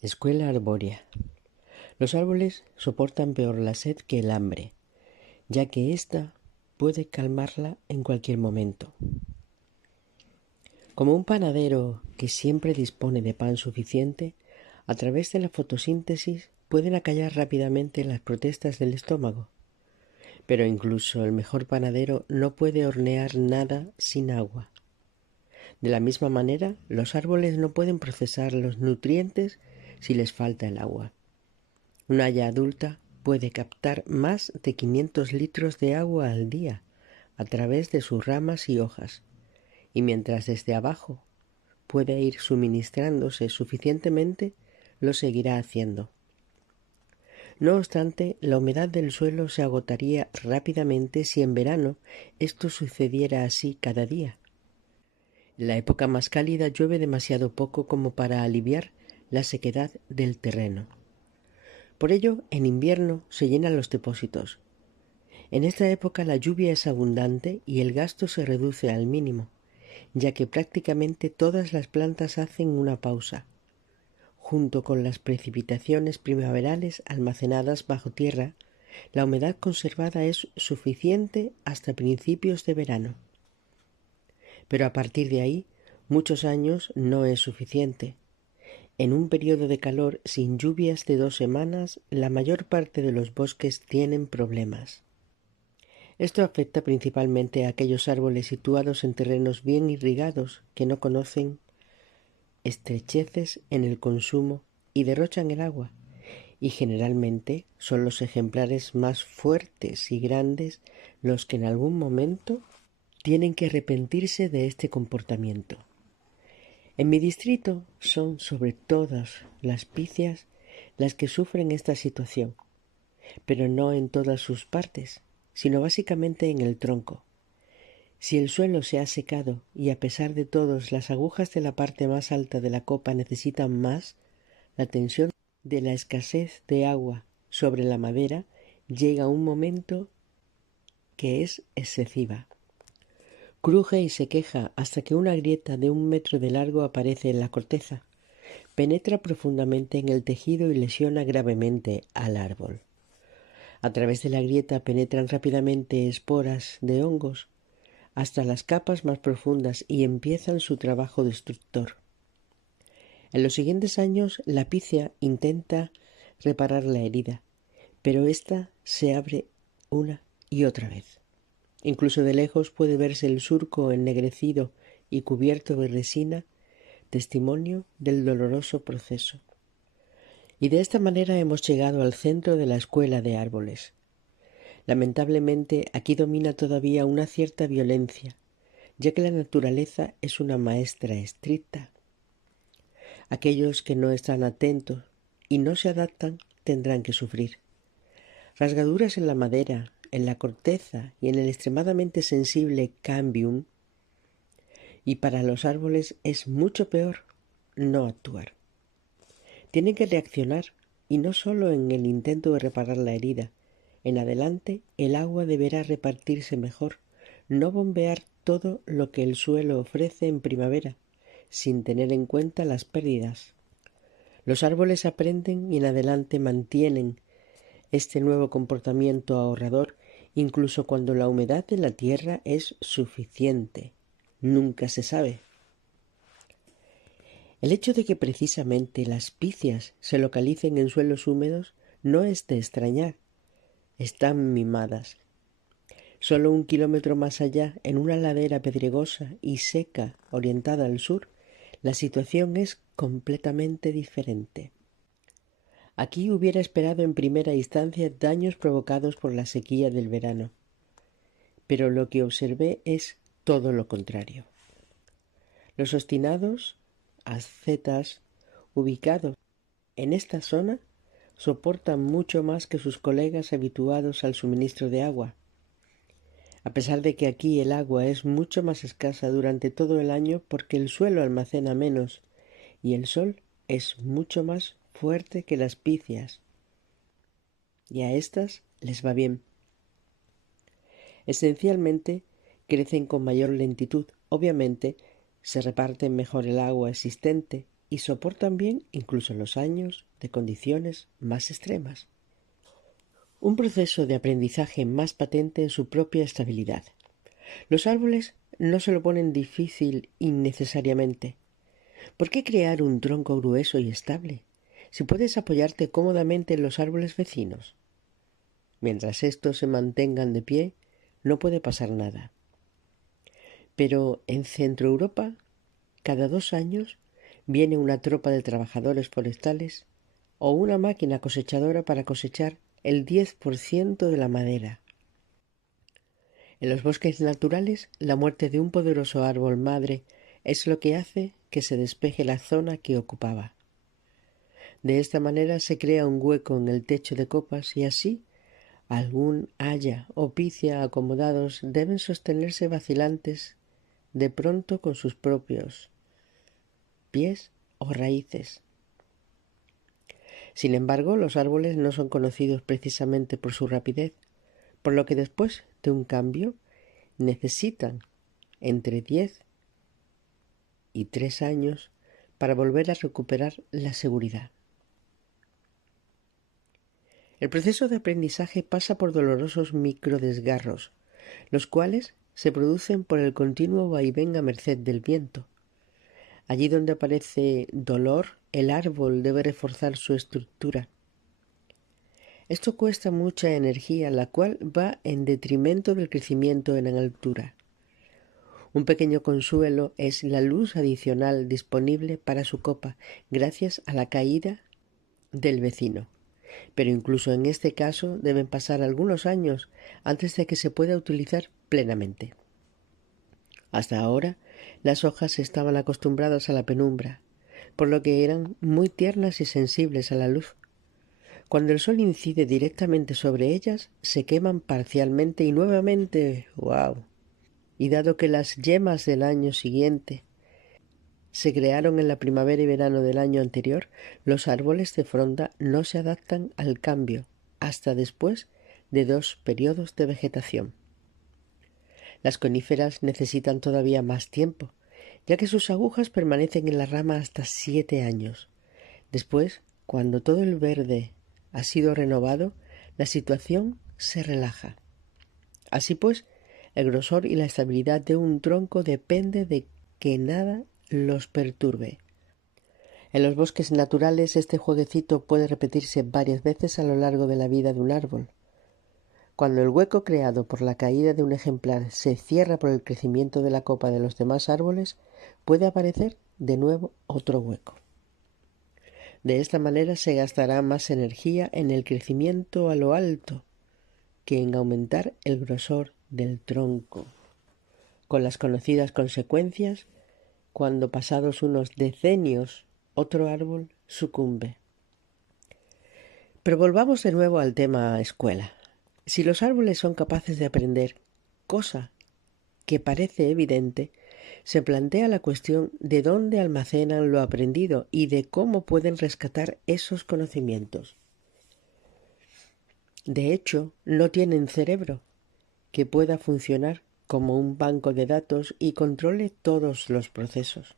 Escuela arbórea. Los árboles soportan peor la sed que el hambre, ya que ésta puede calmarla en cualquier momento. Como un panadero que siempre dispone de pan suficiente, a través de la fotosíntesis pueden acallar rápidamente las protestas del estómago. Pero incluso el mejor panadero no puede hornear nada sin agua. De la misma manera, los árboles no pueden procesar los nutrientes si les falta el agua. Una haya adulta puede captar más de 500 litros de agua al día a través de sus ramas y hojas, y mientras desde abajo puede ir suministrándose suficientemente, lo seguirá haciendo. No obstante, la humedad del suelo se agotaría rápidamente si en verano esto sucediera así cada día. En la época más cálida llueve demasiado poco como para aliviar la sequedad del terreno. Por ello, en invierno se llenan los depósitos. En esta época la lluvia es abundante y el gasto se reduce al mínimo, ya que prácticamente todas las plantas hacen una pausa. Junto con las precipitaciones primaverales almacenadas bajo tierra, la humedad conservada es suficiente hasta principios de verano. Pero a partir de ahí, muchos años no es suficiente. En un periodo de calor sin lluvias de 2 semanas, la mayor parte de los bosques tienen problemas. Esto afecta principalmente a aquellos árboles situados en terrenos bien irrigados que no conocen estrecheces en el consumo y derrochan el agua, y generalmente son los ejemplares más fuertes y grandes los que en algún momento tienen que arrepentirse de este comportamiento. En mi distrito son sobre todas las picias las que sufren esta situación, pero no en todas sus partes, sino básicamente en el tronco. Si el suelo se ha secado y a pesar de todo las agujas de la parte más alta de la copa necesitan más, la tensión de la escasez de agua sobre la madera llega a un momento que es excesiva. Cruje y se queja hasta que una grieta de 1 metro de largo aparece en la corteza. Penetra profundamente en el tejido y lesiona gravemente al árbol. A través de la grieta penetran rápidamente esporas de hongos hasta las capas más profundas y empiezan su trabajo destructor. En los siguientes años, la pícea intenta reparar la herida, pero ésta se abre una y otra vez. Incluso de lejos puede verse el surco ennegrecido y cubierto de resina, testimonio del doloroso proceso. Y de esta manera hemos llegado al centro de la escuela de árboles. Lamentablemente aquí domina todavía una cierta violencia, ya que la naturaleza es una maestra estricta. Aquellos que no están atentos y no se adaptan tendrán que sufrir. Rasgaduras en la madera, en la corteza y en el extremadamente sensible cambium, y para los árboles es mucho peor no actuar. Tienen que reaccionar, y no solo en el intento de reparar la herida. En adelante el agua deberá repartirse mejor, no bombear todo lo que el suelo ofrece en primavera, sin tener en cuenta las pérdidas. Los árboles aprenden y en adelante mantienen este nuevo comportamiento ahorrador incluso cuando la humedad de la tierra es suficiente. Nunca se sabe. El hecho de que precisamente las picias se localicen en suelos húmedos no es de extrañar. Están mimadas. Solo 1 kilómetro más allá, en una ladera pedregosa y seca orientada al sur, la situación es completamente diferente. Aquí hubiera esperado en primera instancia daños provocados por la sequía del verano, pero lo que observé es todo lo contrario. Los obstinados ascetas ubicados en esta zona soportan mucho más que sus colegas habituados al suministro de agua. A pesar de que aquí el agua es mucho más escasa durante todo el año porque el suelo almacena menos y el sol es mucho más fuerte que las picias, y a estas les va bien. Esencialmente crecen con mayor lentitud. Obviamente se reparte mejor el agua existente, y soportan bien incluso los años de condiciones más extremas. Un proceso de aprendizaje más patente en su propia estabilidad. Los árboles no se lo ponen difícil innecesariamente. ¿Por qué crear un tronco grueso y estable si puedes apoyarte cómodamente en los árboles vecinos? Mientras estos se mantengan de pie, no puede pasar nada. Pero en Centro Europa, cada 2 años, viene una tropa de trabajadores forestales o una máquina cosechadora para cosechar el 10% de la madera. En los bosques naturales, la muerte de un poderoso árbol madre es lo que hace que se despeje la zona que ocupaba. De esta manera se crea un hueco en el techo de copas y así algún haya o picea acomodados deben sostenerse vacilantes de pronto con sus propios pies o raíces. Sin embargo, los árboles no son conocidos precisamente por su rapidez, por lo que después de un cambio necesitan entre 10 y 3 años para volver a recuperar la seguridad. El proceso de aprendizaje pasa por dolorosos microdesgarros, los cuales se producen por el continuo vaivén a merced del viento. Allí donde aparece dolor, el árbol debe reforzar su estructura. Esto cuesta mucha energía, la cual va en detrimento del crecimiento en altura. Un pequeño consuelo es la luz adicional disponible para su copa gracias a la caída del vecino. Pero incluso en este caso deben pasar algunos años antes de que se pueda utilizar plenamente. Hasta ahora, las hojas estaban acostumbradas a la penumbra, por lo que eran muy tiernas y sensibles a la luz. Cuando el sol incide directamente sobre ellas, se queman parcialmente y nuevamente. ¡Wow! Y dado que las yemas del año siguiente se crearon en la primavera y verano del año anterior, los árboles de fronda no se adaptan al cambio hasta después de 2 periodos de vegetación. Las coníferas necesitan todavía más tiempo, ya que sus agujas permanecen en la rama hasta 7 años. Después, cuando todo el verde ha sido renovado, la situación se relaja. Así pues, el grosor y la estabilidad de un tronco depende de que nada los perturbe. En los bosques naturales este jueguecito puede repetirse varias veces a lo largo de la vida de un árbol. Cuando el hueco creado por la caída de un ejemplar se cierra por el crecimiento de la copa de los demás árboles, puede aparecer de nuevo otro hueco. De esta manera se gastará más energía en el crecimiento a lo alto que en aumentar el grosor del tronco, con las conocidas consecuencias cuando pasados unos decenios otro árbol sucumbe. Pero volvamos de nuevo al tema escuela. Si los árboles son capaces de aprender, cosa que parece evidente, se plantea la cuestión de dónde almacenan lo aprendido y de cómo pueden rescatar esos conocimientos. De hecho, no tienen cerebro que pueda funcionar como un banco de datos y controle todos los procesos.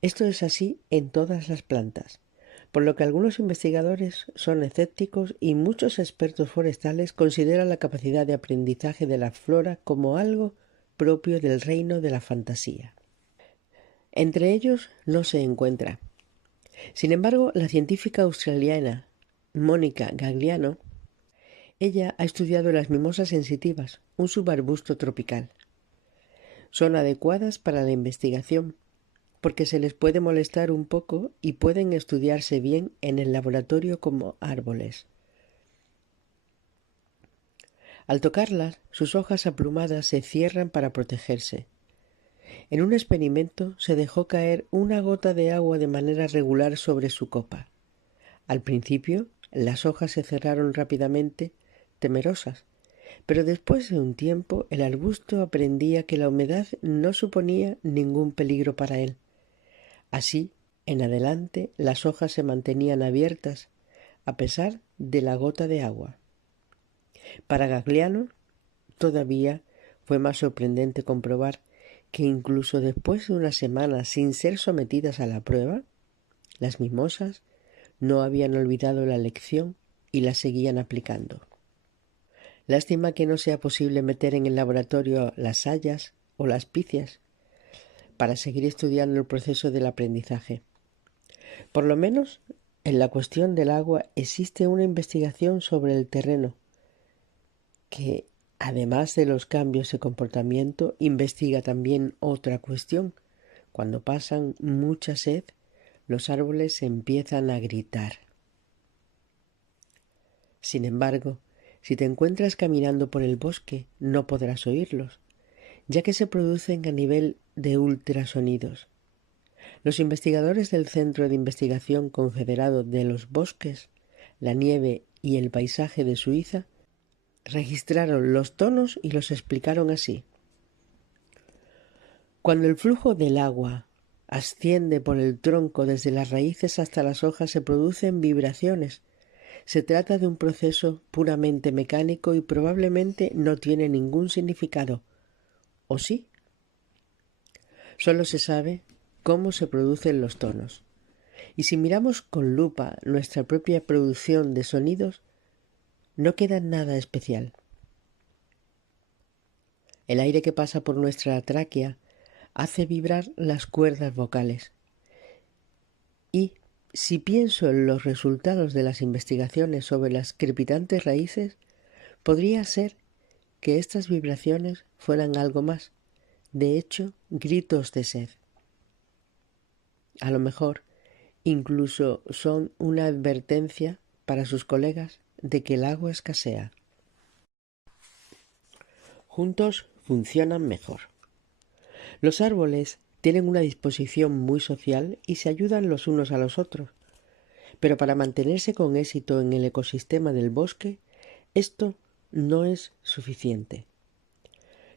Esto es así en todas las plantas, por lo que algunos investigadores son escépticos y muchos expertos forestales consideran la capacidad de aprendizaje de la flora como algo propio del reino de la fantasía. Entre ellos no se encuentra. Sin embargo, la científica australiana Mónica Gagliano, ella ha estudiado las mimosas sensitivas, un subarbusto tropical. Son adecuadas para la investigación porque se les puede molestar un poco y pueden estudiarse bien en el laboratorio como árboles. Al tocarlas, sus hojas aplumadas se cierran para protegerse. En un experimento se dejó caer una gota de agua de manera regular sobre su copa. Al principio, las hojas se cerraron rápidamente, temerosas, pero después de un tiempo el arbusto aprendía que la humedad no suponía ningún peligro para él. Así, en adelante, las hojas se mantenían abiertas a pesar de la gota de agua. Para Gagliano, todavía fue más sorprendente comprobar que incluso después de una semana sin ser sometidas a la prueba, las mimosas no habían olvidado la lección y la seguían aplicando. Lástima que no sea posible meter en el laboratorio las hayas o las picias para seguir estudiando el proceso del aprendizaje. Por lo menos, en la cuestión del agua existe una investigación sobre el terreno que, además de los cambios de comportamiento, investiga también otra cuestión. Cuando pasan mucha sed, los árboles empiezan a gritar. Sin embargo, si te encuentras caminando por el bosque, no podrás oírlos, ya que se producen a nivel de ultrasonidos. Los investigadores del Centro de Investigación Confederado de los Bosques, la Nieve y el Paisaje de Suiza registraron los tonos y los explicaron así. Cuando el flujo del agua asciende por el tronco desde las raíces hasta las hojas, se producen vibraciones. Se trata de un proceso puramente mecánico y probablemente no tiene ningún significado. ¿O sí? Solo se sabe cómo se producen los tonos. Y si miramos con lupa nuestra propia producción de sonidos, no queda nada especial. El aire que pasa por nuestra tráquea hace vibrar las cuerdas vocales. Y si pienso en los resultados de las investigaciones sobre las crepitantes raíces, podría ser que estas vibraciones fueran algo más, de hecho, gritos de sed. A lo mejor, incluso son una advertencia para sus colegas de que el agua escasea. Juntos funcionan mejor. Los árboles tienen una disposición muy social y se ayudan los unos a los otros, pero para mantenerse con éxito en el ecosistema del bosque, esto no es suficiente.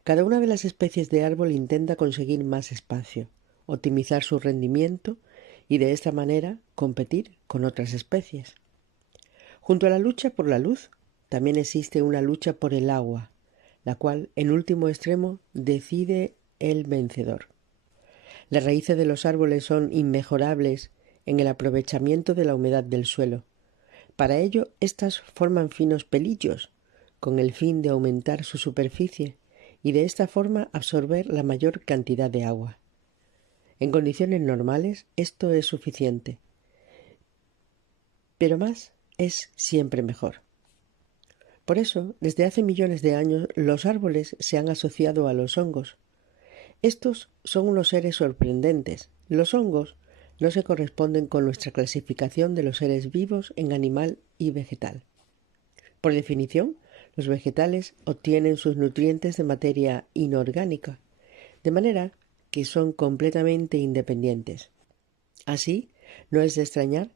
Cada una de las especies de árbol intenta conseguir más espacio, optimizar su rendimiento y de esta manera competir con otras especies. Junto a la lucha por la luz, también existe una lucha por el agua, la cual, en último extremo, decide el vencedor. Las raíces de los árboles son inmejorables en el aprovechamiento de la humedad del suelo. Para ello, éstas forman finos pelillos, con el fin de aumentar su superficie y de esta forma absorber la mayor cantidad de agua. En condiciones normales, esto es suficiente, pero más es siempre mejor. Por eso, desde hace millones de años, los árboles se han asociado a los hongos. Estos son unos seres sorprendentes. Los hongos no se corresponden con nuestra clasificación de los seres vivos en animal y vegetal. Por definición, los vegetales obtienen sus nutrientes de materia inorgánica, de manera que son completamente independientes. Así, no es de extrañar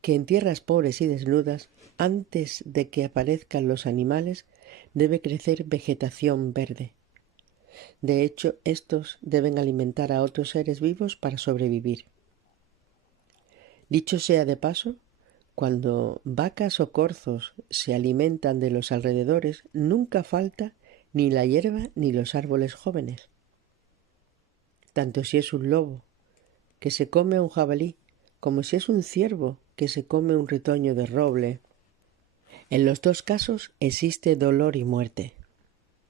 que en tierras pobres y desnudas, antes de que aparezcan los animales, debe crecer vegetación verde. De hecho, estos deben alimentar a otros seres vivos para sobrevivir. Dicho sea de paso, cuando vacas o corzos se alimentan de los alrededores, nunca falta ni la hierba ni los árboles jóvenes. Tanto si es un lobo que se come a un jabalí, como si es un ciervo que se come un retoño de roble. En los dos casos existe dolor y muerte.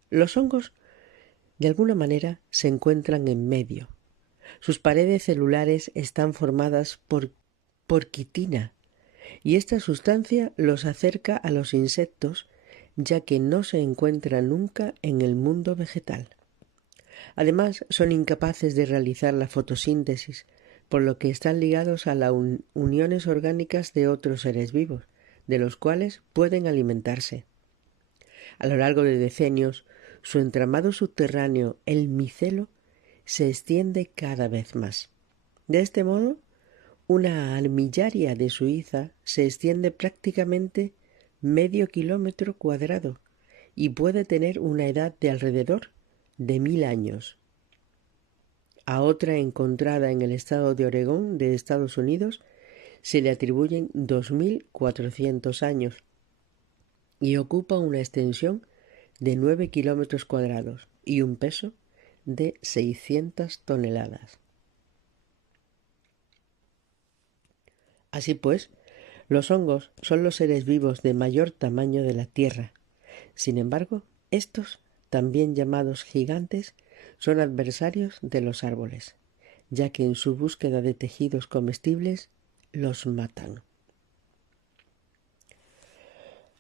Los hongos, de alguna manera, se encuentran en medio. Sus paredes celulares están formadas por quitina, y esta sustancia los acerca a los insectos, ya que no se encuentra nunca en el mundo vegetal. Además, son incapaces de realizar la fotosíntesis, por lo que están ligados a las uniones orgánicas de otros seres vivos, de los cuales pueden alimentarse. A lo largo de decenios, su entramado subterráneo, el micelo, se extiende cada vez más. De este modo, una armillaria de Suiza se extiende prácticamente medio kilómetro cuadrado y puede tener una edad de alrededor de 1000 años. A otra encontrada en el estado de Oregón de Estados Unidos se le atribuyen 2400 años y ocupa una extensión de 9 kilómetros cuadrados y un peso de 600 toneladas. Así pues, los hongos son los seres vivos de mayor tamaño de la Tierra. Sin embargo, estos, también llamados gigantes, son adversarios de los árboles, ya que en su búsqueda de tejidos comestibles los matan.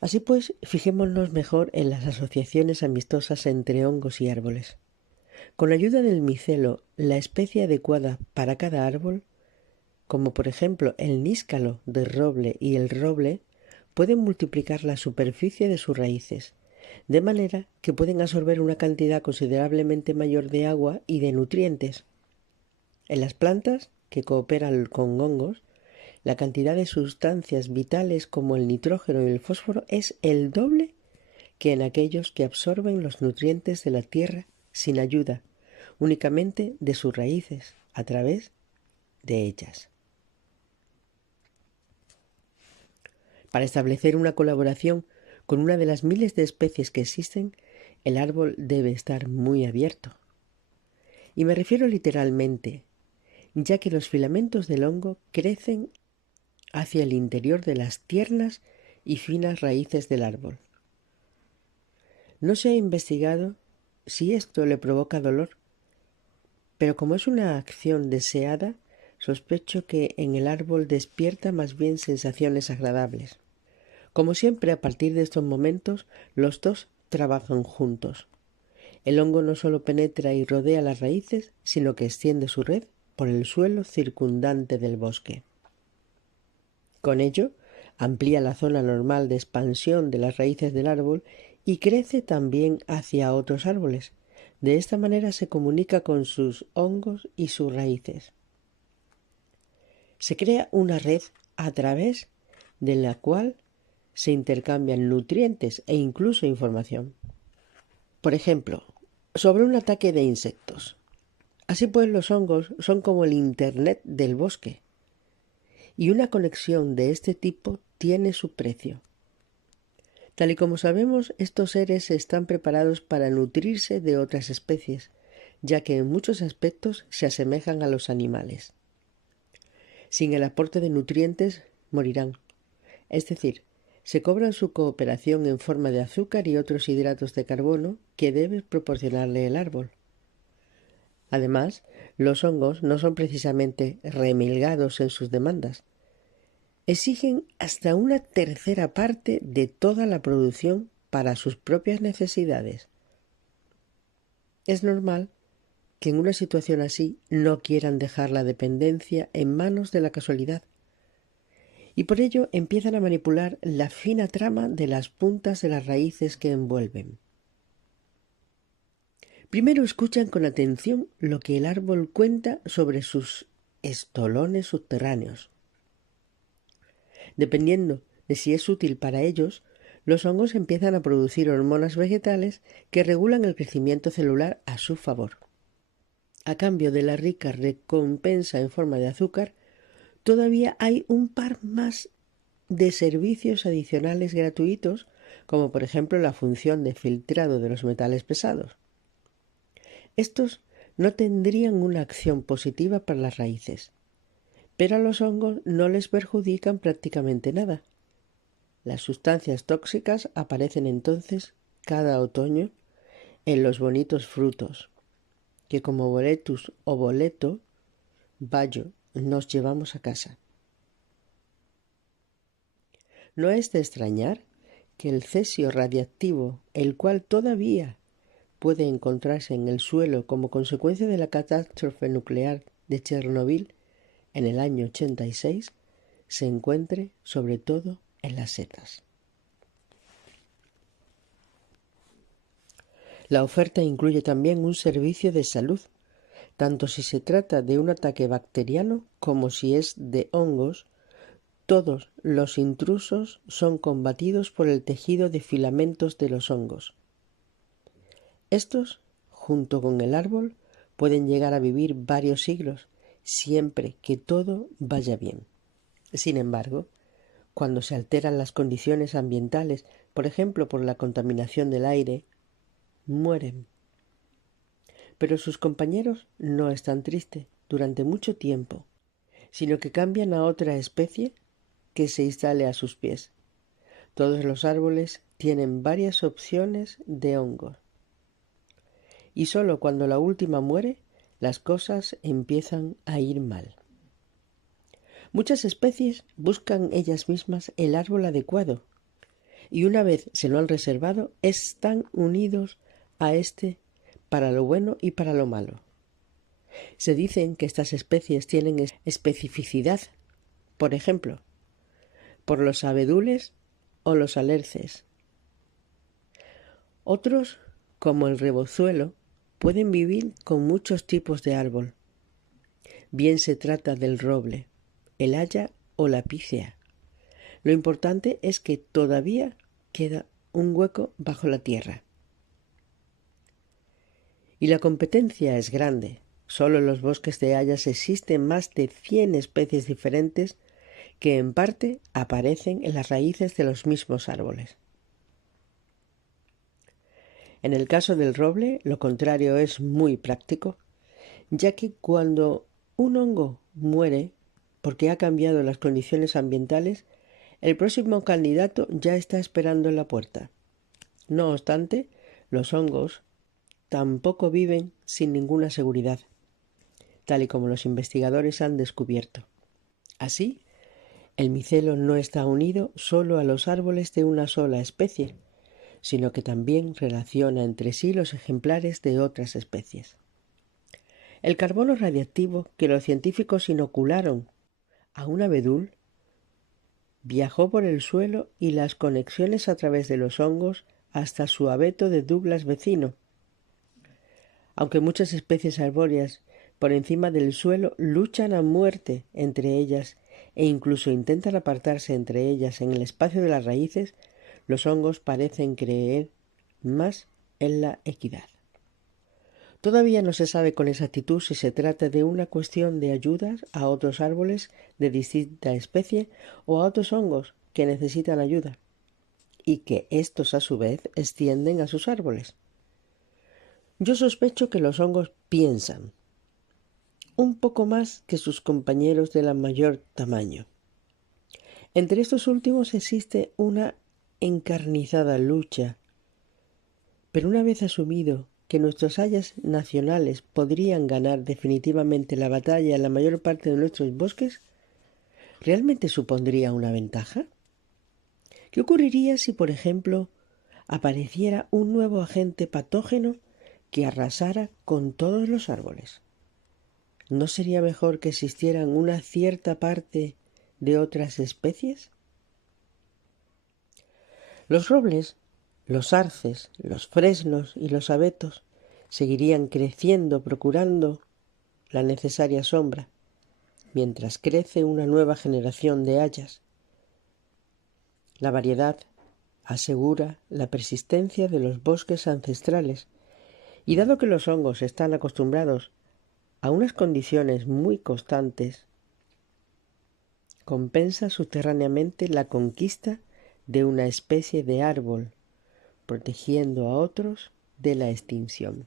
Así pues, fijémonos mejor en las asociaciones amistosas entre hongos y árboles. Con la ayuda del micelo, la especie adecuada para cada árbol, como por ejemplo el níscalo del roble y el roble, pueden multiplicar la superficie de sus raíces, de manera que pueden absorber una cantidad considerablemente mayor de agua y de nutrientes. En las plantas que cooperan con hongos, la cantidad de sustancias vitales como el nitrógeno y el fósforo es el doble que en aquellos que absorben los nutrientes de la tierra sin ayuda, únicamente de sus raíces, a través de ellas. Para establecer una colaboración con una de las miles de especies que existen, el árbol debe estar muy abierto. Y me refiero literalmente, ya que los filamentos del hongo crecen hacia el interior de las tiernas y finas raíces del árbol. No se ha investigado si esto le provoca dolor, pero como es una acción deseada, sospecho que en el árbol despierta más bien sensaciones agradables. Como siempre, a partir de estos momentos, los dos trabajan juntos. El hongo no solo penetra y rodea las raíces, sino que extiende su red por el suelo circundante del bosque. Con ello, amplía la zona normal de expansión de las raíces del árbol y crece también hacia otros árboles. De esta manera se comunica con sus hongos y sus raíces. Se crea una red a través de la cual se intercambian nutrientes e incluso información. Por ejemplo, sobre un ataque de insectos. Así pues, los hongos son como el Internet del bosque, y una conexión de este tipo tiene su precio. Tal y como sabemos, estos seres están preparados para nutrirse de otras especies, ya que en muchos aspectos se asemejan a los animales. Sin el aporte de nutrientes, morirán. Es decir, se cobran su cooperación en forma de azúcar y otros hidratos de carbono que debe proporcionarle el árbol. Además, los hongos no son precisamente remilgados en sus demandas. Exigen hasta una tercera parte de toda la producción para sus propias necesidades. Es normal que en una situación así no quieran dejar la dependencia en manos de la casualidad, y por ello empiezan a manipular la fina trama de las puntas de las raíces que envuelven. Primero escuchan con atención lo que el árbol cuenta sobre sus estolones subterráneos. Dependiendo de si es útil para ellos, los hongos empiezan a producir hormonas vegetales que regulan el crecimiento celular a su favor. A cambio de la rica recompensa en forma de azúcar, todavía hay un par más de servicios adicionales gratuitos, como por ejemplo la función de filtrado de los metales pesados. Estos no tendrían una acción positiva para las raíces, pero a los hongos no les perjudican prácticamente nada. Las sustancias tóxicas aparecen entonces cada otoño en los bonitos frutos, que como boletus o boleto, bayo, nos llevamos a casa. No es de extrañar que el cesio radiactivo, el cual todavía puede encontrarse en el suelo como consecuencia de la catástrofe nuclear de Chernobyl en el año 86, se encuentre sobre todo en las setas. La oferta incluye también un servicio de salud, tanto si se trata de un ataque bacteriano como si es de hongos. Todos los intrusos son combatidos por el tejido de filamentos de los hongos. Estos, junto con el árbol, pueden llegar a vivir varios siglos, siempre que todo vaya bien. Sin embargo, cuando se alteran las condiciones ambientales, por ejemplo por la contaminación del aire, mueren. Pero sus compañeros no están tristes durante mucho tiempo, sino que cambian a otra especie que se instale a sus pies. Todos los árboles tienen varias opciones de hongos. Y solo cuando la última muere, las cosas empiezan a ir mal. Muchas especies buscan ellas mismas el árbol adecuado, y una vez se lo han reservado, están unidos a este para lo bueno y para lo malo. Se dicen que estas especies tienen especificidad, por ejemplo, por los abedules o los alerces. Otros, como el rebozuelo, pueden vivir con muchos tipos de árbol. Bien se trata del roble, el haya o la pícea. Lo importante es que todavía queda un hueco bajo la tierra. Y la competencia es grande. Solo en los bosques de hayas existen más de 100 especies diferentes que en parte aparecen en las raíces de los mismos árboles. En el caso del roble, lo contrario es muy práctico, ya que cuando un hongo muere porque ha cambiado las condiciones ambientales, el próximo candidato ya está esperando en la puerta. No obstante, los hongos tampoco viven sin ninguna seguridad, tal y como los investigadores han descubierto. Así, el micelo no está unido solo a los árboles de una sola especie, sino que también relaciona entre sí los ejemplares de otras especies. El carbono radiactivo que los científicos inocularon a un abedul viajó por el suelo y las conexiones a través de los hongos hasta su abeto de Douglas vecino. Aunque muchas especies arbóreas por encima del suelo luchan a muerte entre ellas e incluso intentan apartarse entre ellas en el espacio de las raíces, los hongos parecen creer más en la equidad. Todavía no se sabe con exactitud si se trata de una cuestión de ayudas a otros árboles de distinta especie o a otros hongos que necesitan ayuda y que estos a su vez extienden a sus árboles. Yo sospecho que los hongos piensan un poco más que sus compañeros de la mayor tamaño. Entre estos últimos existe una encarnizada lucha, pero una vez asumido que nuestros hayas nacionales podrían ganar definitivamente la batalla en la mayor parte de nuestros bosques, ¿realmente supondría una ventaja? ¿Qué ocurriría si, por ejemplo, apareciera un nuevo agente patógeno que arrasara con todos los árboles? ¿No sería mejor que existieran una cierta parte de otras especies? Los robles, los arces, los fresnos y los abetos seguirían creciendo procurando la necesaria sombra, mientras crece una nueva generación de hayas. La variedad asegura la persistencia de los bosques ancestrales, y dado que los hongos están acostumbrados a unas condiciones muy constantes, compensa subterráneamente la conquista de una especie de árbol, protegiendo a otros de la extinción.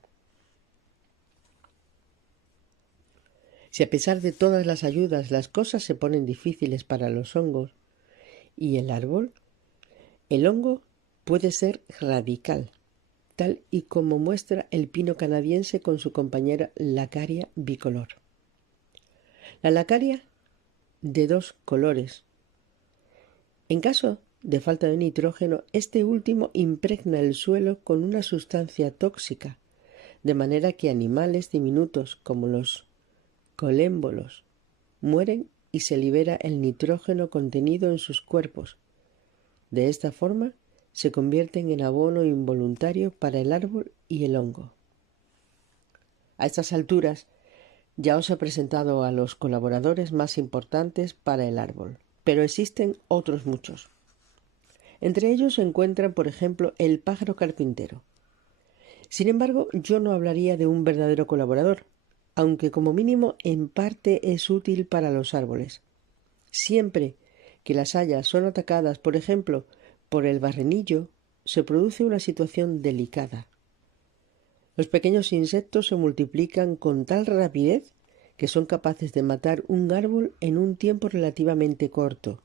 Si a pesar de todas las ayudas las cosas se ponen difíciles para los hongos y el árbol, el hongo puede ser radical, tal y como muestra el pino canadiense con su compañera lacaria bicolor. La lacaria de dos colores. En caso de falta de nitrógeno, este último impregna el suelo con una sustancia tóxica, de manera que animales diminutos como los colémbolos mueren y se libera el nitrógeno contenido en sus cuerpos. De esta forma se convierten en abono involuntario para el árbol y el hongo. A estas alturas ya os he presentado a los colaboradores más importantes para el árbol, pero existen otros muchos. Entre ellos se encuentran, por ejemplo, el pájaro carpintero. Sin embargo, yo no hablaría de un verdadero colaborador, aunque como mínimo en parte es útil para los árboles. Siempre que las hayas son atacadas, por ejemplo, por el barrenillo, se produce una situación delicada. Los pequeños insectos se multiplican con tal rapidez que son capaces de matar un árbol en un tiempo relativamente corto,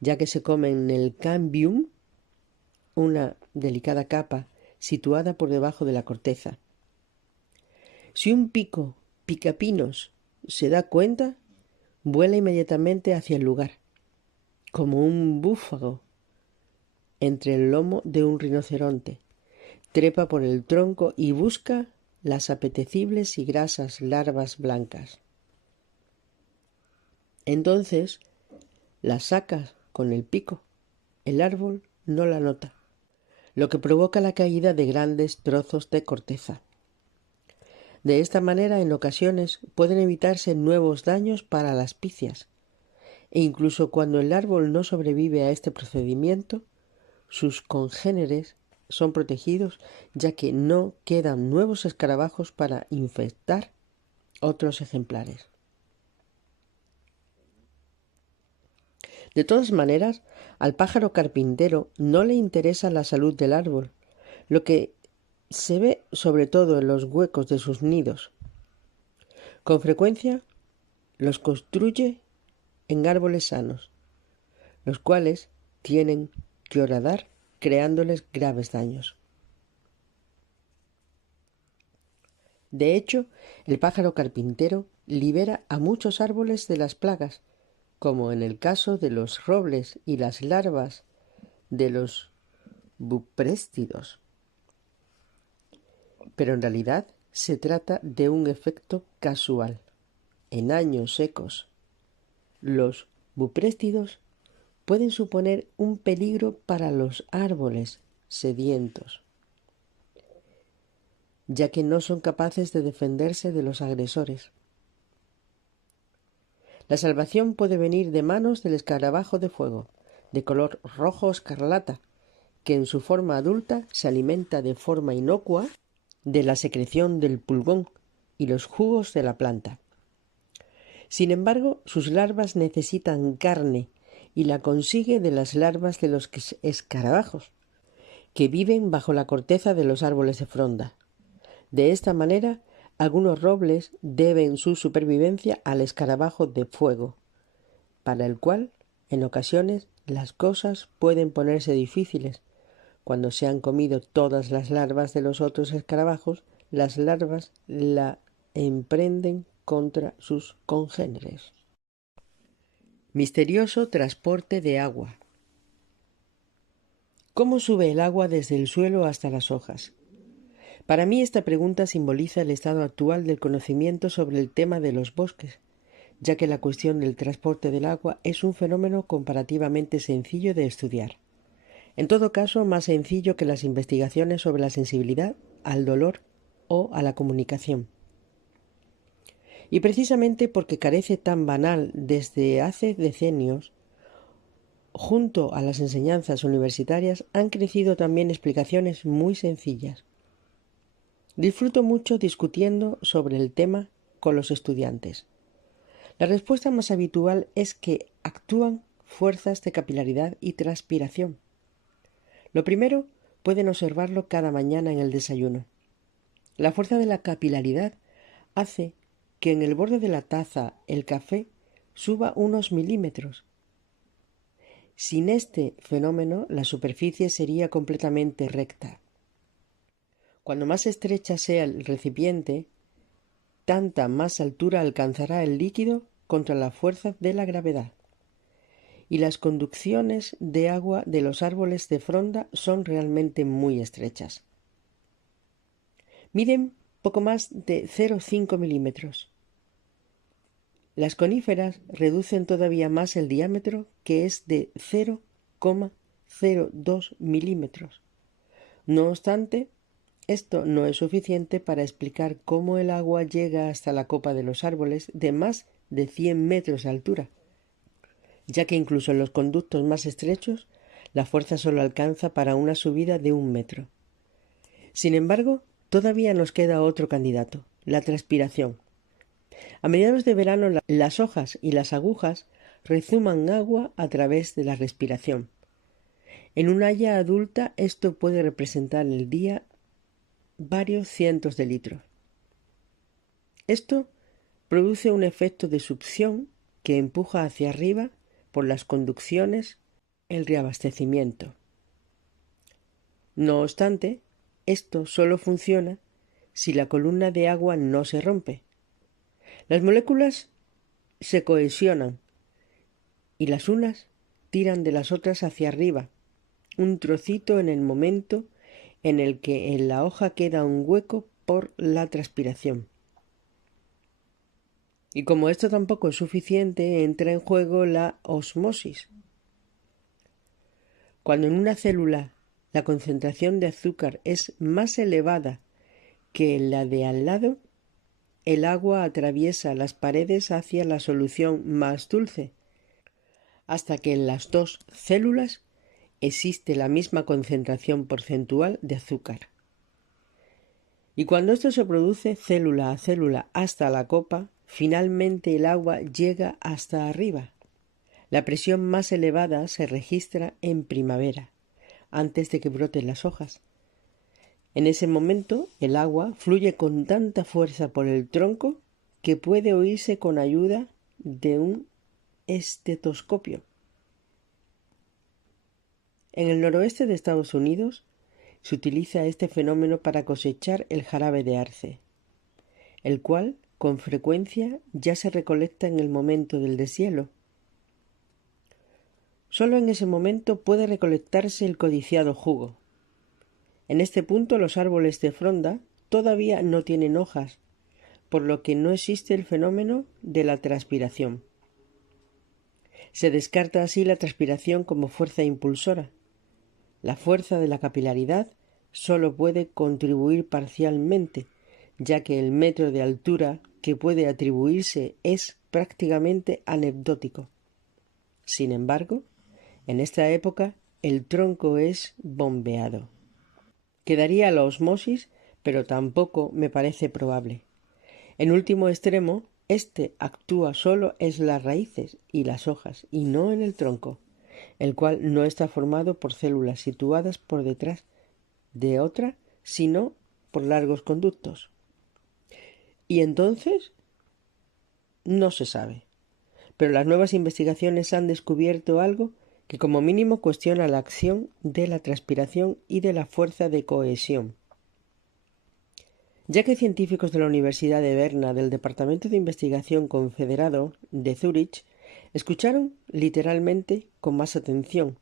ya que se comen el cambium, una delicada capa situada por debajo de la corteza. Si un picapinos se da cuenta, vuela inmediatamente hacia el lugar, como un búfago entre el lomo de un rinoceronte. Trepa por el tronco y busca las apetecibles y grasas larvas blancas. Entonces las saca con el pico. El árbol no la nota, lo que provoca la caída de grandes trozos de corteza. De esta manera, en ocasiones, pueden evitarse nuevos daños para las picias, e incluso cuando el árbol no sobrevive a este procedimiento, sus congéneres son protegidos, ya que no quedan nuevos escarabajos para infectar otros ejemplares. De todas maneras, al pájaro carpintero no le interesa la salud del árbol, lo que se ve sobre todo en los huecos de sus nidos. Con frecuencia los construye en árboles sanos, los cuales tienen que horadar creándoles graves daños. De hecho, el pájaro carpintero libera a muchos árboles de las plagas, como en el caso de los robles y las larvas de los bupréstidos. Pero en realidad se trata de un efecto casual. En años secos, los bupréstidos pueden suponer un peligro para los árboles sedientos, ya que no son capaces de defenderse de los agresores. La salvación puede venir de manos del escarabajo de fuego, de color rojo escarlata, que en su forma adulta se alimenta de forma inocua de la secreción del pulgón y los jugos de la planta. Sin embargo, sus larvas necesitan carne y la consigue de las larvas de los escarabajos, que viven bajo la corteza de los árboles de fronda. De esta manera, algunos robles deben su supervivencia al escarabajo de fuego, para el cual, en ocasiones, las cosas pueden ponerse difíciles. Cuando se han comido todas las larvas de los otros escarabajos, las larvas la emprenden contra sus congéneres. Misterioso transporte de agua. ¿Cómo sube el agua desde el suelo hasta las hojas? Para mí esta pregunta simboliza el estado actual del conocimiento sobre el tema de los bosques, ya que la cuestión del transporte del agua es un fenómeno comparativamente sencillo de estudiar. En todo caso, más sencillo que las investigaciones sobre la sensibilidad al dolor o a la comunicación. Y precisamente porque carece tan banal desde hace decenios, junto a las enseñanzas universitarias han crecido también explicaciones muy sencillas. Disfruto mucho discutiendo sobre el tema con los estudiantes. La respuesta más habitual es que actúan fuerzas de capilaridad y transpiración. Lo primero, pueden observarlo cada mañana en el desayuno. La fuerza de la capilaridad hace que en el borde de la taza el café suba unos milímetros. Sin este fenómeno, la superficie sería completamente recta. Cuando más estrecha sea el recipiente, tanta más altura alcanzará el líquido contra la fuerza de la gravedad. Y las conducciones de agua de los árboles de fronda son realmente muy estrechas. Miden poco más de 0,5 milímetros. Las coníferas reducen todavía más el diámetro, que es de 0,02 milímetros. No obstante, esto no es suficiente para explicar cómo el agua llega hasta la copa de los árboles de más de 100 metros de altura, ya que incluso en los conductos más estrechos la fuerza solo alcanza para una subida de 1 metro. Sin embargo, todavía nos queda otro candidato, la transpiración. A mediados de verano las hojas y las agujas rezuman agua a través de la respiración. En una haya adulta esto puede representar el día varios cientos de litros. Esto produce un efecto de succión que empuja hacia arriba por las conducciones el reabastecimiento. No obstante, esto solo funciona si la columna de agua no se rompe. Las moléculas se cohesionan y las unas tiran de las otras hacia arriba, un trocito en el momento en el que en la hoja queda un hueco por la transpiración. Y como esto tampoco es suficiente, entra en juego la osmosis. Cuando en una célula la concentración de azúcar es más elevada que en la de al lado, el agua atraviesa las paredes hacia la solución más dulce, hasta que en las dos células existe la misma concentración porcentual de azúcar. Y cuando esto se produce célula a célula hasta la copa, finalmente el agua llega hasta arriba. La presión más elevada se registra en primavera, antes de que broten las hojas. En ese momento el agua fluye con tanta fuerza por el tronco que puede oírse con ayuda de un estetoscopio. En el noroeste de Estados Unidos se utiliza este fenómeno para cosechar el jarabe de arce, el cual con frecuencia ya se recolecta en el momento del deshielo. Solo en ese momento puede recolectarse el codiciado jugo. En este punto los árboles de fronda todavía no tienen hojas, por lo que no existe el fenómeno de la transpiración. Se descarta así la transpiración como fuerza impulsora. La fuerza de la capilaridad solo puede contribuir parcialmente, ya que el metro de altura que puede atribuirse es prácticamente anecdótico. Sin embargo, en esta época el tronco es bombeado. Quedaría la osmosis, pero tampoco me parece probable. En último extremo, este actúa solo en las raíces y las hojas, y no en el tronco, el cual no está formado por células situadas por detrás de otra, sino por largos conductos. ¿Y entonces? No se sabe. Pero las nuevas investigaciones han descubierto algo que como mínimo cuestiona la acción de la transpiración y de la fuerza de cohesión. Ya que científicos de la Universidad de Berna del Departamento de Investigación Confederado de Zúrich escucharon literalmente con más atención.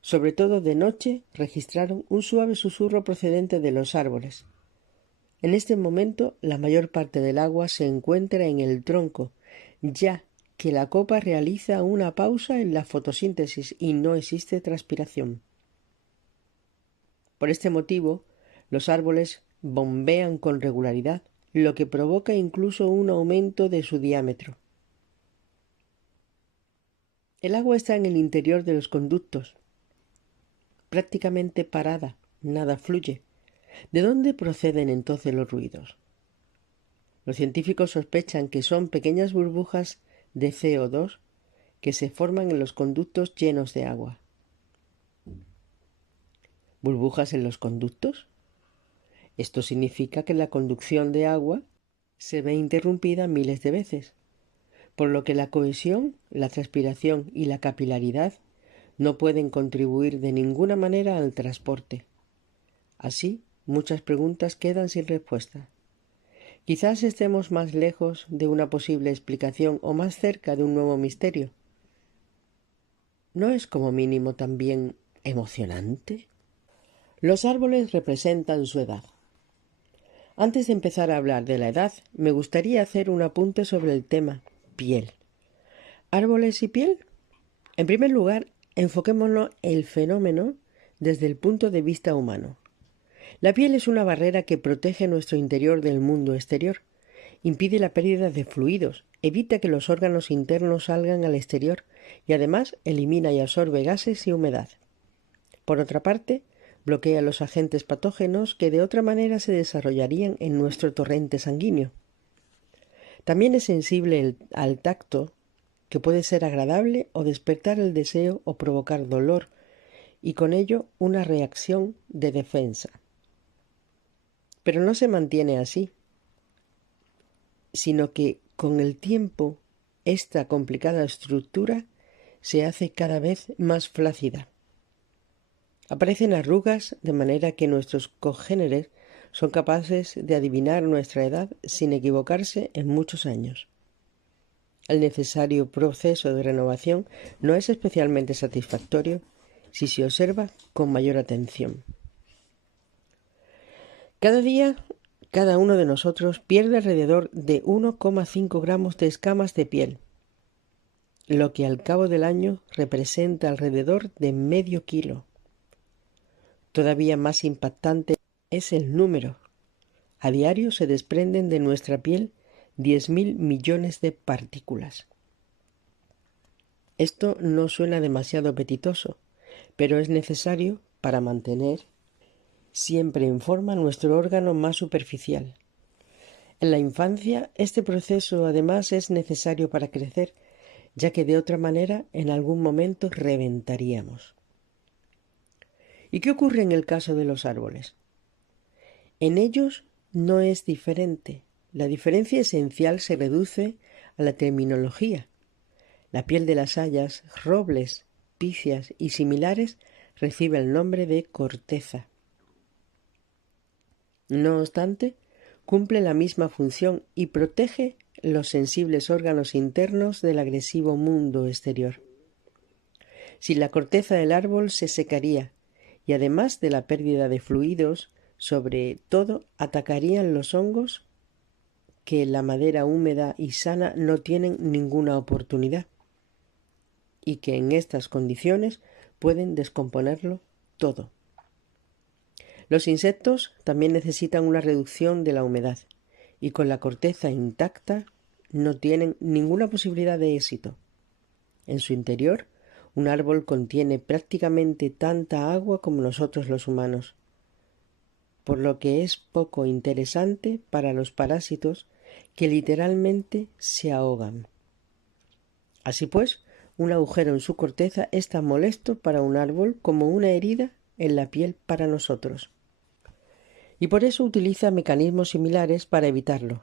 Sobre todo de noche registraron un suave susurro procedente de los árboles. En este momento la mayor parte del agua se encuentra en el tronco, ya que la copa realiza una pausa en la fotosíntesis y no existe transpiración. Por este motivo, los árboles bombean con regularidad, lo que provoca incluso un aumento de su diámetro. El agua está en el interior de los conductos, prácticamente parada, nada fluye. ¿De dónde proceden entonces los ruidos? Los científicos sospechan que son pequeñas burbujas de CO2 que se forman en los conductos llenos de agua. ¿Burbujas en los conductos? Esto significa que la conducción de agua se ve interrumpida miles de veces, por lo que la cohesión, la transpiración y la capilaridad no pueden contribuir de ninguna manera al transporte. Así, muchas preguntas quedan sin respuesta. Quizás estemos más lejos de una posible explicación o más cerca de un nuevo misterio. ¿No es como mínimo también emocionante? Los árboles representan su edad. Antes de empezar a hablar de la edad, me gustaría hacer un apunte sobre el tema piel. ¿Árboles y piel? En primer lugar, enfoquémonos el fenómeno desde el punto de vista humano. La piel es una barrera que protege nuestro interior del mundo exterior, impide la pérdida de fluidos, evita que los órganos internos salgan al exterior y además elimina y absorbe gases y humedad. Por otra parte, bloquea los agentes patógenos que de otra manera se desarrollarían en nuestro torrente sanguíneo. También es sensible al tacto, que puede ser agradable o despertar el deseo o provocar dolor, y con ello una reacción de defensa. Pero no se mantiene así, sino que con el tiempo esta complicada estructura se hace cada vez más flácida. Aparecen arrugas de manera que nuestros congéneres son capaces de adivinar nuestra edad sin equivocarse en muchos años. El necesario proceso de renovación no es especialmente satisfactorio si se observa con mayor atención. Cada día, cada uno de nosotros pierde alrededor de 1,5 gramos de escamas de piel, lo que al cabo del año representa alrededor de medio kilo. Todavía más impactante es el número. A diario se desprenden de nuestra piel 10.000 millones de partículas. Esto no suena demasiado apetitoso, pero es necesario para mantener siempre en forma nuestro órgano más superficial. En la infancia, este proceso además es necesario para crecer, ya que de otra manera en algún momento reventaríamos. ¿Y qué ocurre en el caso de los árboles? En ellos no es diferente. La diferencia esencial se reduce a la terminología. La piel de las hayas, robles, picias y similares recibe el nombre de corteza. No obstante, cumple la misma función y protege los sensibles órganos internos del agresivo mundo exterior. Sin la corteza del árbol se secaría y además de la pérdida de fluidos, sobre todo atacarían los hongos que en la madera húmeda y sana no tienen ninguna oportunidad y que en estas condiciones pueden descomponerlo todo. Los insectos también necesitan una reducción de la humedad y con la corteza intacta no tienen ninguna posibilidad de éxito. En su interior, un árbol contiene prácticamente tanta agua como nosotros los humanos, por lo que es poco interesante para los parásitos que literalmente se ahogan. Así pues, un agujero en su corteza es tan molesto para un árbol como una herida en la piel para nosotros. Y por eso utiliza mecanismos similares para evitarlo.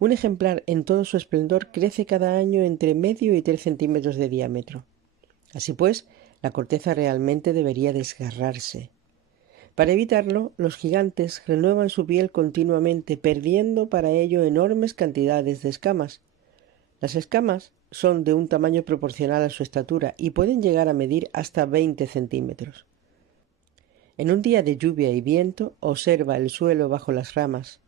Un ejemplar en todo su esplendor crece cada año entre medio y 3 centímetros de diámetro. Así pues, la corteza realmente debería desgarrarse. Para evitarlo, los gigantes renuevan su piel continuamente, perdiendo para ello enormes cantidades de escamas. Las escamas son de un tamaño proporcional a su estatura y pueden llegar a medir hasta 20 centímetros. En un día de lluvia y viento, observa el suelo bajo las ramas.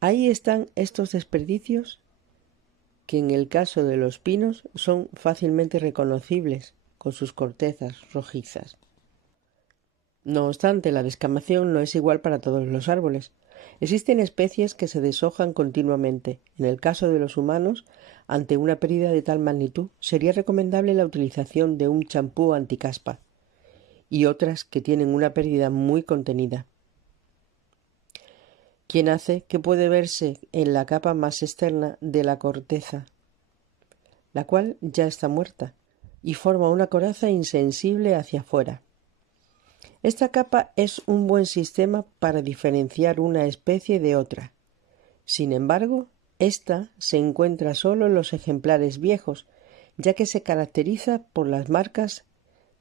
Ahí están estos desperdicios que en el caso de los pinos son fácilmente reconocibles con sus cortezas rojizas. No obstante, la descamación no es igual para todos los árboles. Existen especies que se deshojan continuamente. En el caso de los humanos, ante una pérdida de tal magnitud, sería recomendable la utilización de un champú anticaspa y otras que tienen una pérdida muy contenida, quien hace que puede verse en la capa más externa de la corteza, la cual ya está muerta, y forma una coraza insensible hacia afuera. Esta capa es un buen sistema para diferenciar una especie de otra. Sin embargo, esta se encuentra solo en los ejemplares viejos, ya que se caracteriza por las marcas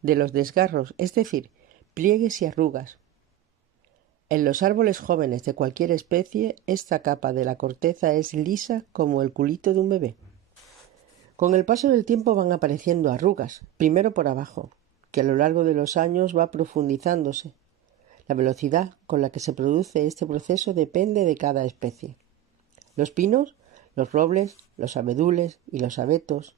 de los desgarros, es decir, pliegues y arrugas. En los árboles jóvenes de cualquier especie, esta capa de la corteza es lisa como el culito de un bebé. Con el paso del tiempo van apareciendo arrugas, primero por abajo, que a lo largo de los años va profundizándose. La velocidad con la que se produce este proceso depende de cada especie. Los pinos, los robles, los abedules y los abetos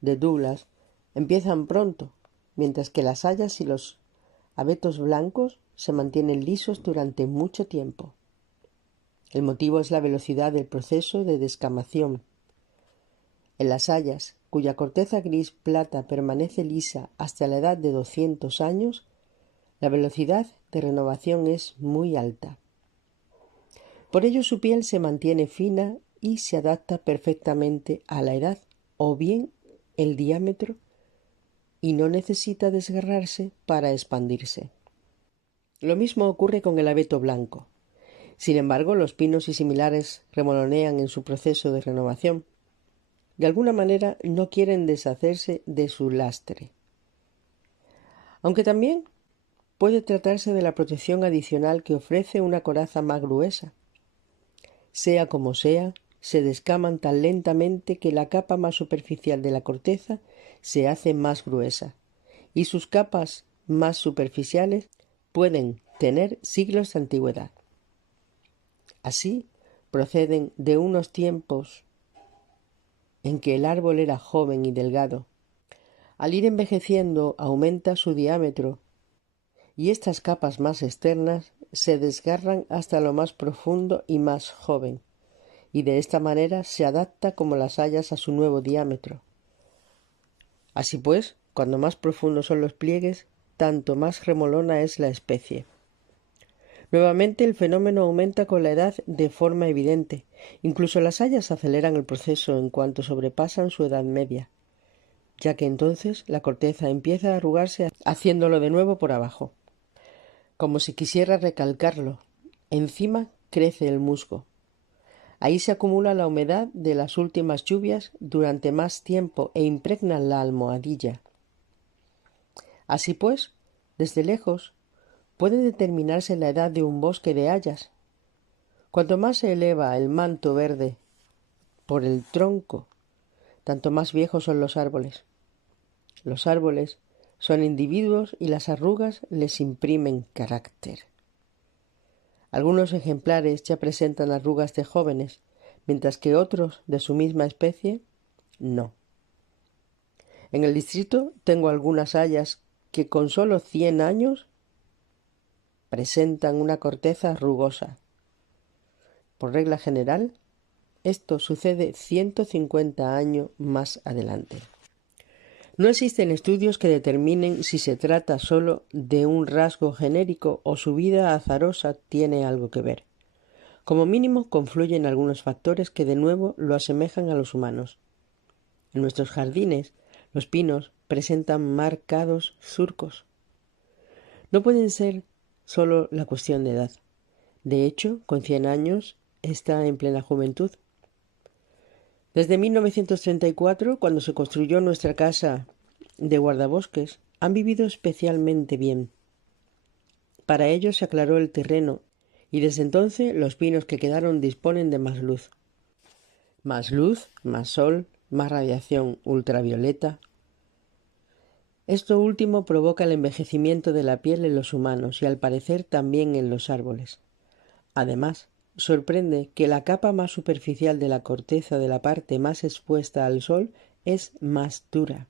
de Douglas empiezan pronto, mientras que las hayas y los abetos blancos se mantienen lisos durante mucho tiempo. El motivo es la velocidad del proceso de descamación. En las hayas, cuya corteza gris plata permanece lisa hasta la edad de 200 años, la velocidad de renovación es muy alta. Por ello su piel se mantiene fina y se adapta perfectamente a la edad o bien el diámetro y no necesita desgarrarse para expandirse. Lo mismo ocurre con el abeto blanco. Sin embargo, los pinos y similares remolonean en su proceso de renovación. De alguna manera no quieren deshacerse de su lastre. Aunque también puede tratarse de la protección adicional que ofrece una coraza más gruesa. Sea como sea, se descaman tan lentamente que la capa más superficial de la corteza se hace más gruesa, y sus capas más superficiales pueden tener siglos de antigüedad. Así proceden de unos tiempos en que el árbol era joven y delgado. Al ir envejeciendo aumenta su diámetro y estas capas más externas se desgarran hasta lo más profundo y más joven, y de esta manera se adapta como las hayas a su nuevo diámetro. Así pues, cuando más profundos son los pliegues, tanto más remolona es la especie. Nuevamente el fenómeno aumenta con la edad de forma evidente. Incluso las hayas aceleran el proceso en cuanto sobrepasan su edad media, ya que entonces la corteza empieza a arrugarse haciéndolo de nuevo por abajo, como si quisiera recalcarlo. Encima crece el musgo. Ahí se acumula la humedad de las últimas lluvias durante más tiempo e impregna la almohadilla. Así pues, desde lejos, puede determinarse la edad de un bosque de hayas. Cuanto más se eleva el manto verde por el tronco, tanto más viejos son los árboles. Los árboles son individuos y las arrugas les imprimen carácter. Algunos ejemplares ya presentan arrugas de jóvenes, mientras que otros de su misma especie no. En el distrito tengo algunas hayas que con solo 100 años presentan una corteza rugosa. Por regla general, esto sucede 150 años más adelante. No existen estudios que determinen si se trata solo de un rasgo genérico o su vida azarosa tiene algo que ver. Como mínimo, confluyen algunos factores que de nuevo lo asemejan a los humanos. En nuestros jardines, los pinos presentan marcados surcos. No pueden ser solo la cuestión de edad. De hecho, con 100 años está en plena juventud. Desde 1934, cuando se construyó nuestra casa de guardabosques, han vivido especialmente bien. Para ello se aclaró el terreno y desde entonces los pinos que quedaron disponen de más luz. Más luz, más sol, más radiación ultravioleta. Esto último provoca el envejecimiento de la piel en los humanos y al parecer también en los árboles. Además, sorprende que la capa más superficial de la corteza de la parte más expuesta al sol es más dura,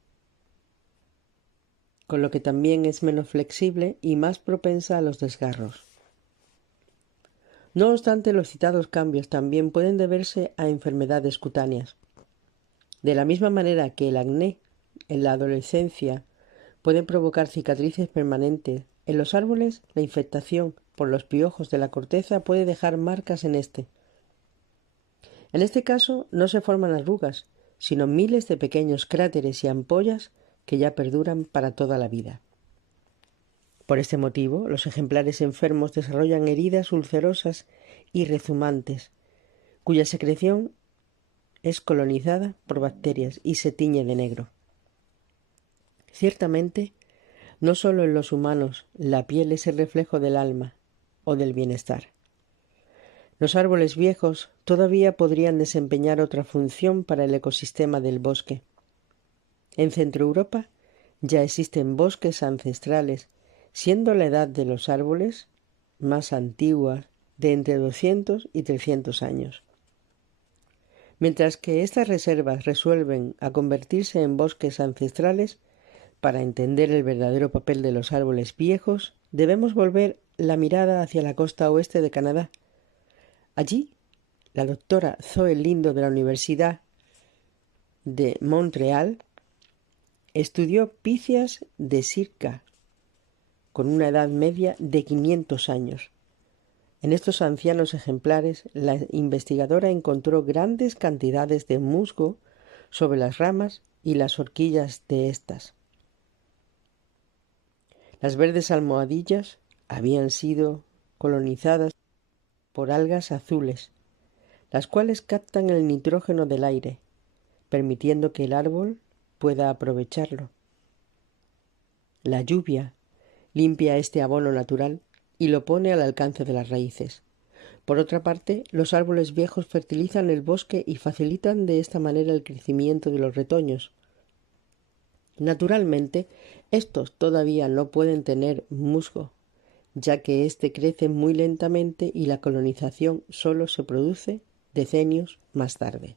con lo que también es menos flexible y más propensa a los desgarros. No obstante, los citados cambios también pueden deberse a enfermedades cutáneas. De la misma manera que el acné en la adolescencia puede provocar cicatrices permanentes, en los árboles la infectación por los piojos de la corteza puede dejar marcas en este. En este caso no se forman arrugas, sino miles de pequeños cráteres y ampollas que ya perduran para toda la vida. Por este motivo, los ejemplares enfermos desarrollan heridas ulcerosas y rezumantes, cuya secreción es colonizada por bacterias y se tiñe de negro. Ciertamente, no solo en los humanos la piel es el reflejo del alma o del bienestar. Los árboles viejos todavía podrían desempeñar otra función para el ecosistema del bosque. En Centroeuropa ya existen bosques ancestrales, siendo la edad de los árboles más antigua de entre 200 y 300 años. Mientras que estas reservas resuelven a convertirse en bosques ancestrales, para entender el verdadero papel de los árboles viejos, debemos volver la mirada hacia la costa oeste de Canadá. Allí, la doctora Zoe Lindo de la Universidad de Montreal estudió píceas de Sitka con una edad media de 500 años. En estos ancianos ejemplares, la investigadora encontró grandes cantidades de musgo sobre las ramas y las horquillas de estas. Las verdes almohadillas habían sido colonizadas por algas azules, las cuales captan el nitrógeno del aire, permitiendo que el árbol pueda aprovecharlo. La lluvia limpia este abono natural y lo pone al alcance de las raíces. Por otra parte, los árboles viejos fertilizan el bosque y facilitan de esta manera el crecimiento de los retoños. Naturalmente, estos todavía no pueden tener musgo, ya que éste crece muy lentamente y la colonización solo se produce decenios más tarde.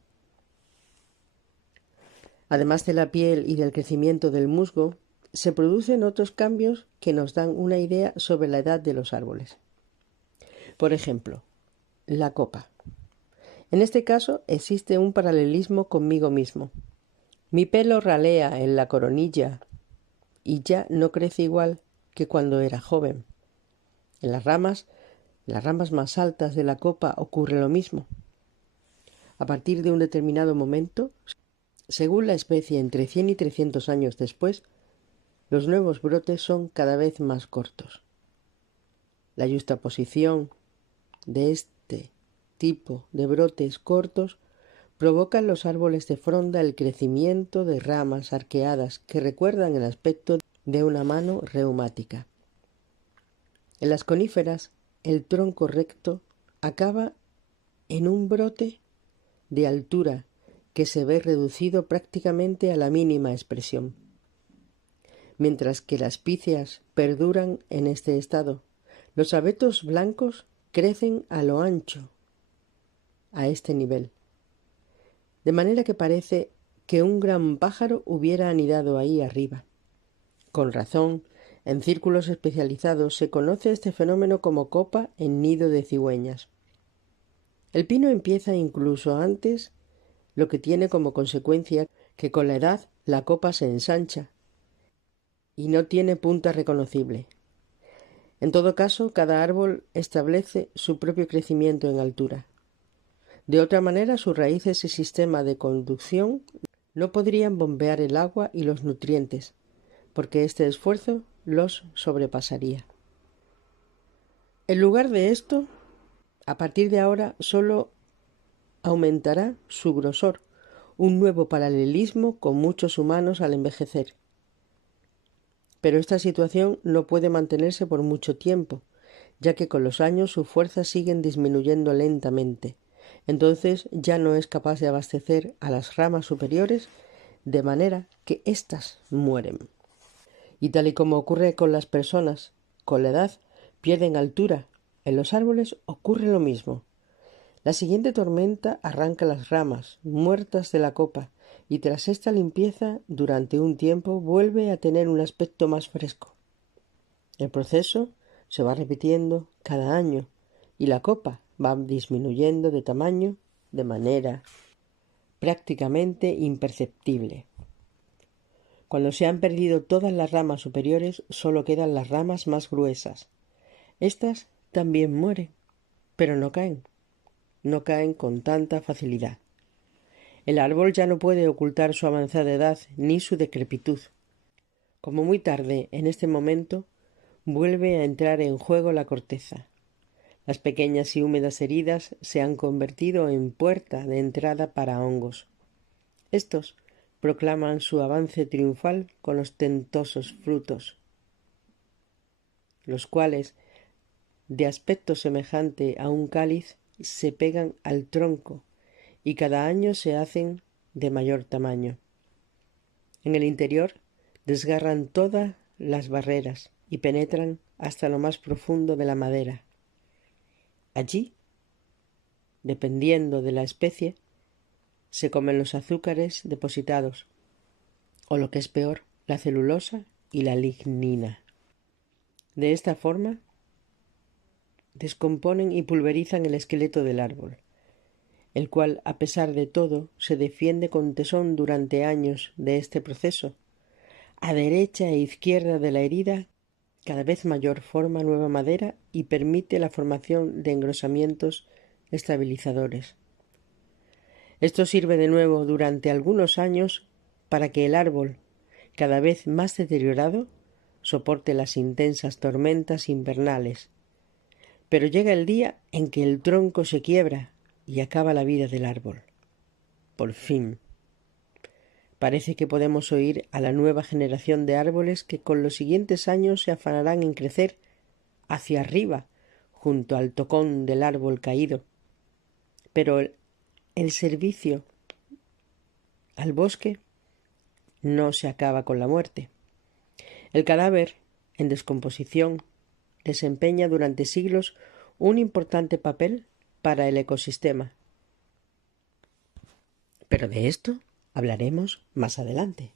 Además de la piel y del crecimiento del musgo, se producen otros cambios que nos dan una idea sobre la edad de los árboles. Por ejemplo, la copa. En este caso existe un paralelismo conmigo mismo. Mi pelo ralea en la coronilla y ya no crece igual que cuando era joven. En las ramas más altas de la copa ocurre lo mismo. A partir de un determinado momento, según la especie, entre 100 y 300 años después, los nuevos brotes son cada vez más cortos. La yuxtaposición de este tipo de brotes cortos provoca en los árboles de fronda el crecimiento de ramas arqueadas que recuerdan el aspecto de una mano reumática. En las coníferas, el tronco recto acaba en un brote de altura que se ve reducido prácticamente a la mínima expresión, mientras que las píceas perduran en este estado. Los abetos blancos crecen a lo ancho, a este nivel, de manera que parece que un gran pájaro hubiera anidado ahí arriba. Con razón, en círculos especializados se conoce este fenómeno como copa en nido de cigüeñas. El pino empieza incluso antes, lo que tiene como consecuencia que con la edad la copa se ensancha y no tiene punta reconocible. En todo caso, cada árbol establece su propio crecimiento en altura. De otra manera, sus raíces y sistema de conducción no podrían bombear el agua y los nutrientes, porque este esfuerzo los sobrepasaría. En lugar de esto, a partir de ahora solo aumentará su grosor, un nuevo paralelismo con muchos humanos al envejecer. Pero esta situación no puede mantenerse por mucho tiempo, ya que con los años sus fuerzas siguen disminuyendo lentamente. Entonces ya no es capaz de abastecer a las ramas superiores, de manera que éstas mueren. Y tal y como ocurre con las personas, con la edad pierden altura. En los árboles ocurre lo mismo. La siguiente tormenta arranca las ramas muertas de la copa y tras esta limpieza, durante un tiempo, vuelve a tener un aspecto más fresco. El proceso se va repitiendo cada año y la copa va disminuyendo de tamaño de manera prácticamente imperceptible. Cuando se han perdido todas las ramas superiores, solo quedan las ramas más gruesas. Estas también mueren, pero no caen con tanta facilidad. El árbol ya no puede ocultar su avanzada edad ni su decrepitud. Como muy tarde en este momento, vuelve a entrar en juego la corteza. Las pequeñas y húmedas heridas se han convertido en puerta de entrada para hongos. Estos proclaman su avance triunfal con los tentosos frutos, los cuales, de aspecto semejante a un cáliz, se pegan al tronco y cada año se hacen de mayor tamaño. En el interior desgarran todas las barreras y penetran hasta lo más profundo de la madera. Allí, dependiendo de la especie, se comen los azúcares depositados, o lo que es peor, la celulosa y la lignina. De esta forma, descomponen y pulverizan el esqueleto del árbol, el cual, a pesar de todo, se defiende con tesón durante años de este proceso. A derecha e izquierda de la herida, cada vez mayor forma nueva madera y permite la formación de engrosamientos estabilizadores. Esto sirve de nuevo durante algunos años para que el árbol, cada vez más deteriorado, soporte las intensas tormentas invernales, Pero llega el día en que el tronco se quiebra y acaba la vida del árbol. Por fin. Parece que podemos oír a la nueva generación de árboles que con los siguientes años se afanarán en crecer hacia arriba, junto al tocón del árbol caído. Pero el servicio al bosque no se acaba con la muerte. El cadáver, en descomposición, desempeña durante siglos un importante papel para el ecosistema. Pero de esto hablaremos más adelante.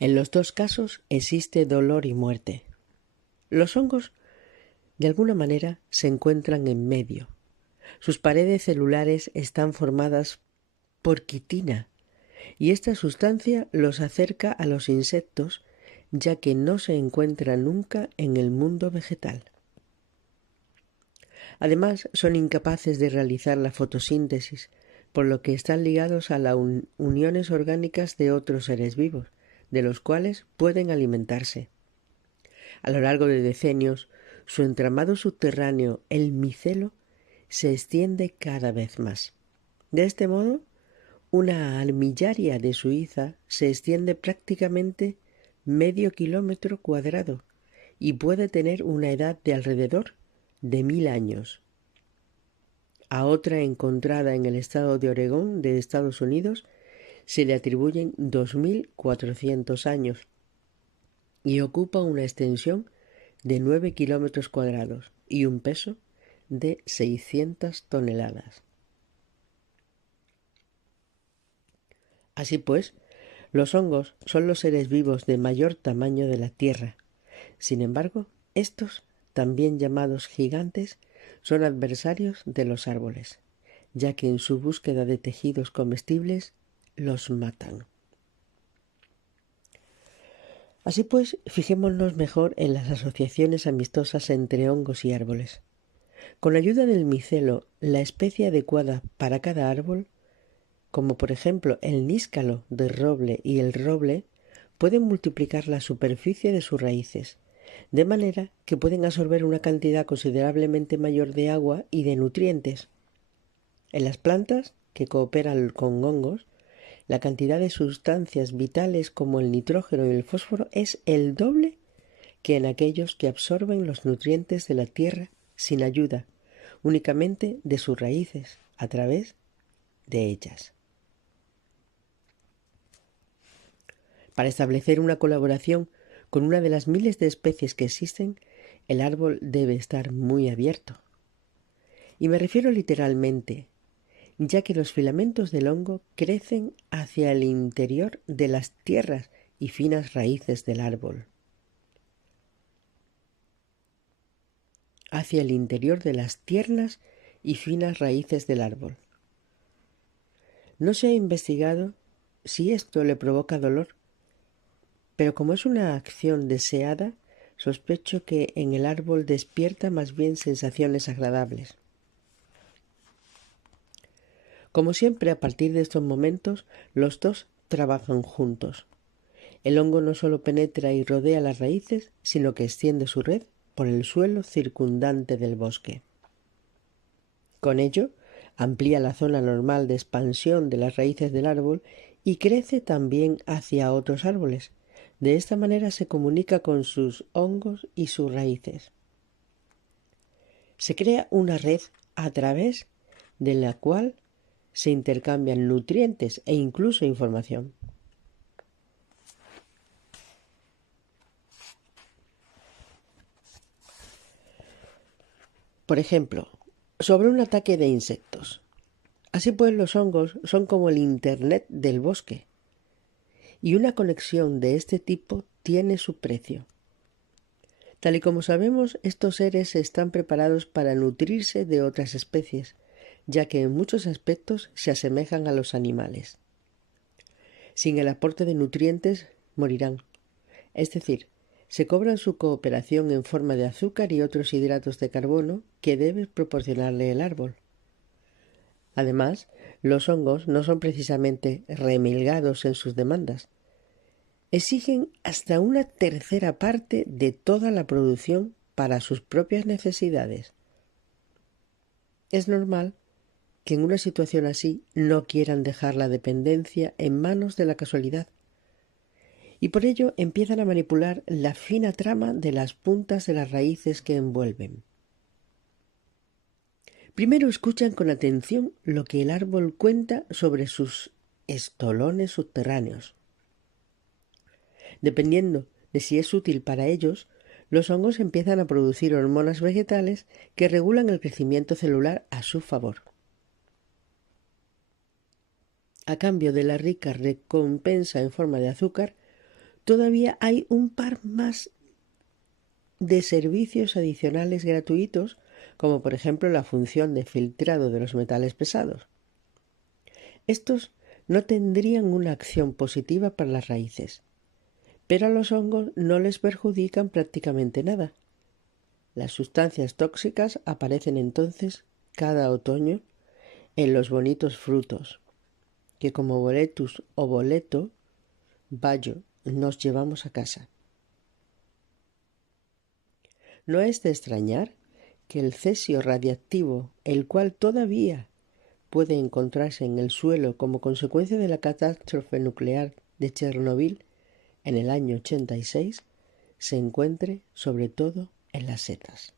En los dos casos existe dolor y muerte. Los hongos, de alguna manera, se encuentran en medio. Sus paredes celulares están formadas por quitina y esta sustancia los acerca a los insectos, ya que no se encuentra nunca en el mundo vegetal. Además, son incapaces de realizar la fotosíntesis, por lo que están ligados a las uniones orgánicas de otros seres vivos, de los cuales pueden alimentarse. A lo largo de decenios, su entramado subterráneo, el micelo, se extiende cada vez más. De este modo, una armillaria de Suiza se extiende prácticamente medio kilómetro cuadrado y puede tener una edad de alrededor de 1000 años. A otra encontrada en el estado de Oregón de Estados Unidos se le atribuyen 2400 años y ocupa una extensión de 9 kilómetros cuadrados y un peso de 600 toneladas. Así pues, los hongos son los seres vivos de mayor tamaño de la Tierra. Sin embargo, estos, también llamados gigantes, son adversarios de los árboles, ya que en su búsqueda de tejidos comestibles los matan. Así pues, fijémonos mejor en las asociaciones amistosas entre hongos y árboles. Con la ayuda del micelo, la especie adecuada para cada árbol, como por ejemplo el níscalo del roble y el roble, pueden multiplicar la superficie de sus raíces, de manera que pueden absorber una cantidad considerablemente mayor de agua y de nutrientes. En las plantas que cooperan con hongos, la cantidad de sustancias vitales como el nitrógeno y el fósforo es el doble que en aquellos que absorben los nutrientes de la tierra sin ayuda, únicamente de sus raíces, a través de ellas. Para establecer una colaboración con una de las miles de especies que existen, el árbol debe estar muy abierto. Y me refiero literalmente, ya que los filamentos del hongo crecen hacia el interior de las tierras y finas raíces del árbol. Hacia el interior de las tiernas y finas raíces del árbol. No se ha investigado si esto le provoca dolor, pero como es una acción deseada, sospecho que en el árbol despierta más bien sensaciones agradables. Como siempre, a partir de estos momentos, los dos trabajan juntos. El hongo no solo penetra y rodea las raíces, sino que extiende su red por el suelo circundante del bosque. Con ello, amplía la zona normal de expansión de las raíces del árbol y crece también hacia otros árboles. De esta manera se comunica con sus hongos y sus raíces. Se crea una red a través de la cual se intercambian nutrientes e incluso información. Por ejemplo, sobre un ataque de insectos. Así pues, los hongos son como el Internet del bosque, y una conexión de este tipo tiene su precio. Tal y como sabemos, estos seres están preparados para nutrirse de otras especies, ya que en muchos aspectos se asemejan a los animales. Sin el aporte de nutrientes, morirán. Es decir, se cobran su cooperación en forma de azúcar y otros hidratos de carbono que debe proporcionarle el árbol. Además, los hongos no son precisamente remilgados en sus demandas. Exigen hasta una tercera parte de toda la producción para sus propias necesidades. Es normal que en una situación así no quieran dejar la dependencia en manos de la casualidad, y por ello empiezan a manipular la fina trama de las puntas de las raíces que envuelven. Primero escuchan con atención lo que el árbol cuenta sobre sus estolones subterráneos. Dependiendo de si es útil para ellos, los hongos empiezan a producir hormonas vegetales que regulan el crecimiento celular a su favor. A cambio de la rica recompensa en forma de azúcar, todavía hay un par más de servicios adicionales gratuitos, como por ejemplo la función de filtrado de los metales pesados. Estos no tendrían una acción positiva para las raíces, pero a los hongos no les perjudican prácticamente nada. Las sustancias tóxicas aparecen entonces cada otoño en los bonitos frutos, que como boletus o boleto, bayo nos llevamos a casa. No es de extrañar que el cesio radiactivo, el cual todavía puede encontrarse en el suelo como consecuencia de la catástrofe nuclear de Chernobyl en el año 86, se encuentre sobre todo en las setas.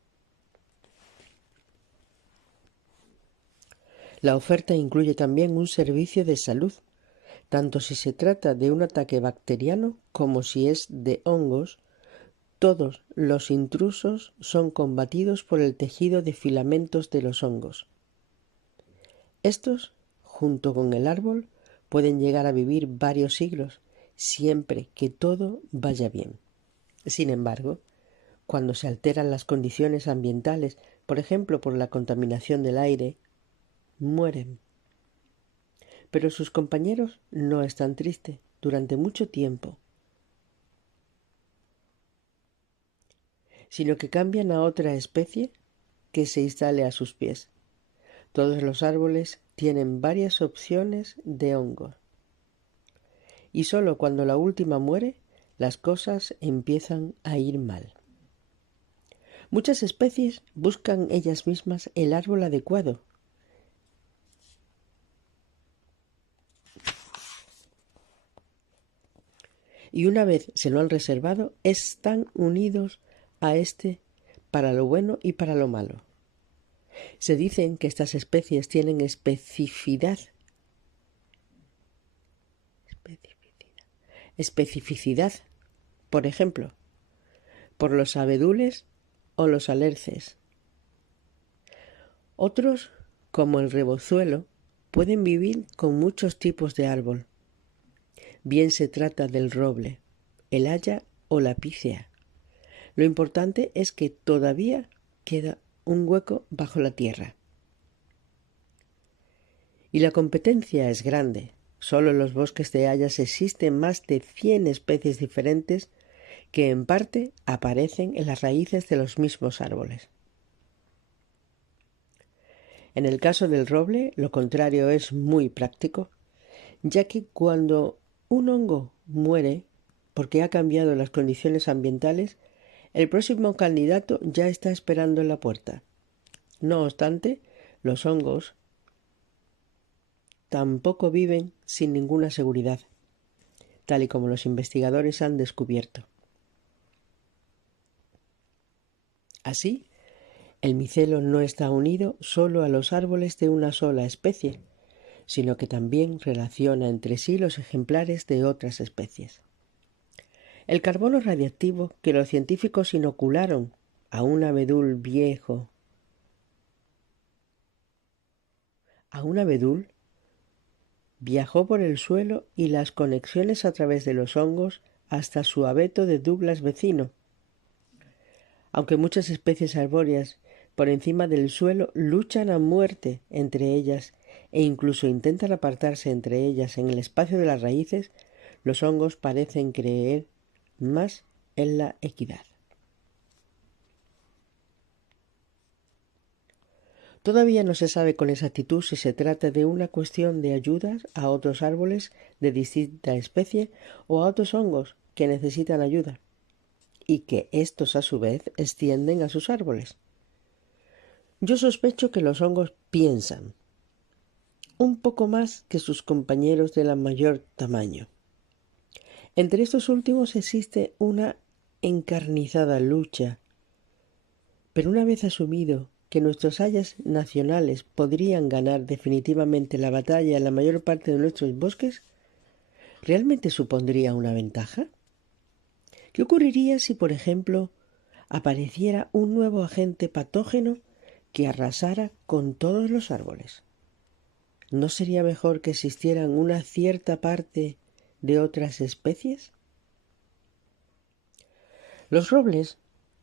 La oferta incluye también un servicio de salud, tanto si se trata de un ataque bacteriano como si es de hongos. Todos los intrusos son combatidos por el tejido de filamentos de los hongos. Estos, junto con el árbol, pueden llegar a vivir varios siglos, siempre que todo vaya bien. Sin embargo, cuando se alteran las condiciones ambientales, por ejemplo por la contaminación del aire, mueren. Pero sus compañeros no están tristes durante mucho tiempo, sino que cambian a otra especie que se instale a sus pies. Todos los árboles tienen varias opciones de hongos. Y solo cuando la última muere, las cosas empiezan a ir mal. Muchas especies buscan ellas mismas el árbol adecuado. Y una vez se lo han reservado, están unidos a este para lo bueno y para lo malo. Se dicen que estas especies tienen especificidad. Por ejemplo, por los abedules o los alerces. Otros, como el rebozuelo, pueden vivir con muchos tipos de árbol. Bien se trata del roble, el haya o la pícea. Lo importante es que todavía queda un hueco bajo la tierra. Y la competencia es grande. Solo en los bosques de hayas existen más de 100 especies diferentes que en parte aparecen en las raíces de los mismos árboles. En el caso del roble, lo contrario es muy práctico, ya que cuando un hongo muere porque ha cambiado las condiciones ambientales, el próximo candidato ya está esperando en la puerta. No obstante, los hongos tampoco viven sin ninguna seguridad, tal y como los investigadores han descubierto. Así, el micelo no está unido solo a los árboles de una sola especie, sino que también relaciona entre sí los ejemplares de otras especies. El carbono radiactivo que los científicos inocularon a un abedul viajó por el suelo y las conexiones a través de los hongos hasta su abeto de Douglas vecino. Aunque muchas especies arbóreas por encima del suelo luchan a muerte entre ellas e incluso intentan apartarse entre ellas en el espacio de las raíces, los hongos parecen creer más en la equidad. Todavía no se sabe con exactitud si se trata de una cuestión de ayudas a otros árboles de distinta especie o a otros hongos que necesitan ayuda y que estos a su vez extienden a sus árboles. Yo sospecho que los hongos piensan un poco más que sus compañeros de la mayor tamaño. Entre estos últimos existe una encarnizada lucha, pero una vez asumido que nuestros hayas nacionales podrían ganar definitivamente la batalla en la mayor parte de nuestros bosques, ¿realmente supondría una ventaja? ¿Qué ocurriría si, por ejemplo, apareciera un nuevo agente patógeno que arrasara con todos los árboles? ¿No sería mejor que existieran una cierta parte de otras especies? Los robles,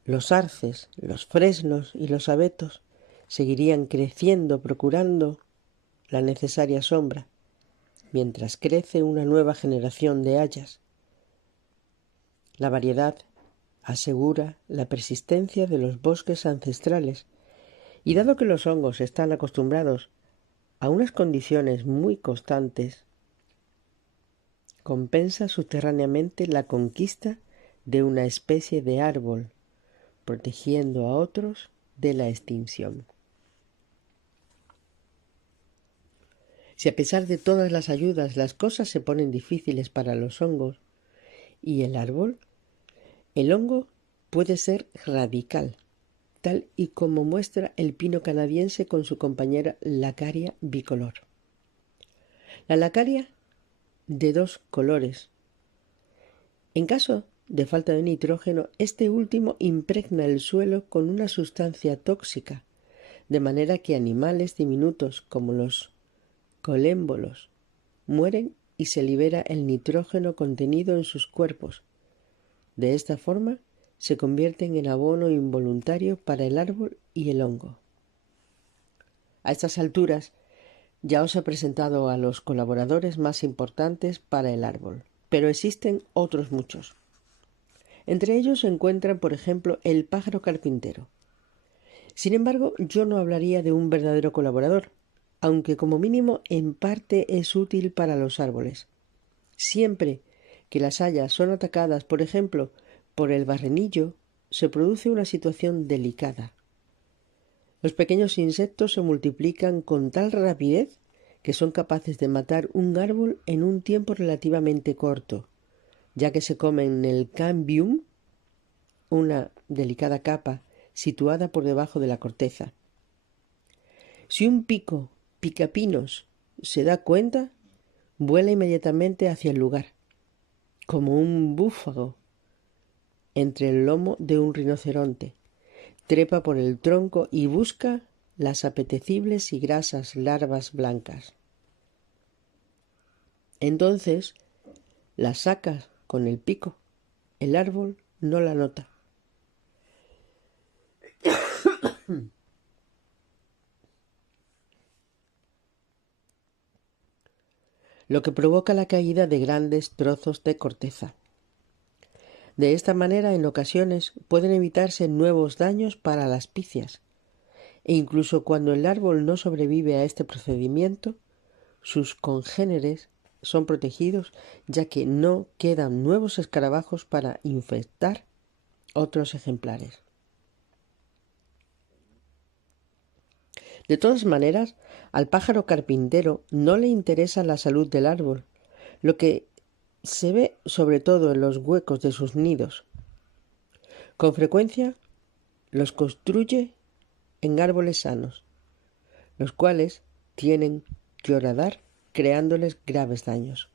los arces, los fresnos y los abetos seguirían creciendo procurando la necesaria sombra, mientras crece una nueva generación de hayas. La variedad asegura la persistencia de los bosques ancestrales, y dado que los hongos están acostumbrados a unas condiciones muy constantes, compensa subterráneamente la conquista de una especie de árbol, protegiendo a otros de la extinción. Si a pesar de todas las ayudas las cosas se ponen difíciles para los hongos y el árbol, el hongo puede ser radical, tal y como muestra el pino canadiense con su compañera Laccaria bicolor. La Laccaria de dos colores. En caso de falta de nitrógeno, este último impregna el suelo con una sustancia tóxica, de manera que animales diminutos como los colémbolos mueren y se libera el nitrógeno contenido en sus cuerpos. De esta forma se convierten en abono involuntario para el árbol y el hongo. A estas alturas ya os he presentado a los colaboradores más importantes para el árbol, pero existen otros muchos. Entre ellos se encuentra, por ejemplo, el pájaro carpintero. Sin embargo, yo no hablaría de un verdadero colaborador, aunque como mínimo en parte es útil para los árboles. Siempre que las hayas son atacadas, por ejemplo, por el barrenillo, se produce una situación delicada. Los pequeños insectos se multiplican con tal rapidez que son capaces de matar un árbol en un tiempo relativamente corto, ya que se comen el cambium, una delicada capa situada por debajo de la corteza. Si un picapinos se da cuenta, vuela inmediatamente hacia el lugar, como un búfago entre el lomo de un rinoceronte. Trepa por el tronco y busca las apetecibles y grasas larvas blancas. Entonces las sacas con el pico. El árbol no la nota. Lo que provoca la caída de grandes trozos de corteza. De esta manera, en ocasiones, pueden evitarse nuevos daños para las picias, e incluso cuando el árbol no sobrevive a este procedimiento, sus congéneres son protegidos, ya que no quedan nuevos escarabajos para infectar otros ejemplares. De todas maneras, al pájaro carpintero no le interesa la salud del árbol, lo que se ve sobre todo en los huecos de sus nidos. Con frecuencia los construye en árboles sanos, los cuales tienen que horadar creándoles graves daños.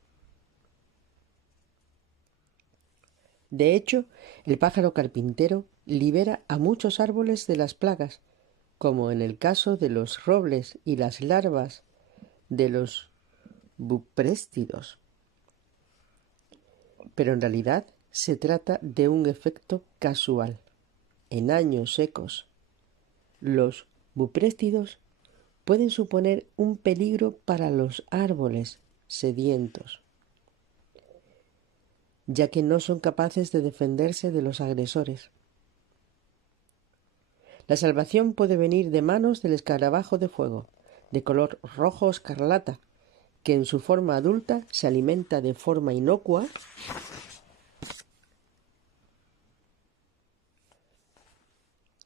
De hecho, el pájaro carpintero libera a muchos árboles de las plagas, como en el caso de los robles y las larvas de los bupréstidos. Pero en realidad se trata de un efecto casual. En años secos, los bupréstidos pueden suponer un peligro para los árboles sedientos, ya que no son capaces de defenderse de los agresores. La salvación puede venir de manos del escarabajo de fuego, de color rojo escarlata, que en su forma adulta se alimenta de forma inocua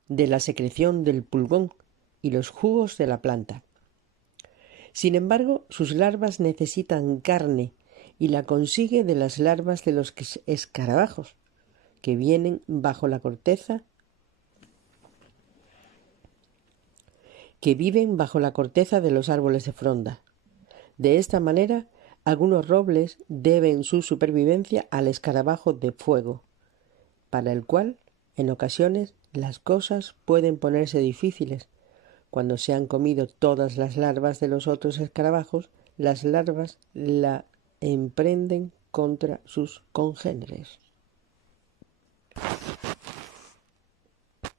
de la secreción del pulgón y los jugos de la planta. Sin embargo, sus larvas necesitan carne y la consigue de las larvas de los escarabajos, que viven bajo la corteza de los árboles de fronda. De esta manera, algunos robles deben su supervivencia al escarabajo de fuego, para el cual, en ocasiones, las cosas pueden ponerse difíciles. Cuando se han comido todas las larvas de los otros escarabajos, las larvas la emprenden contra sus congéneres.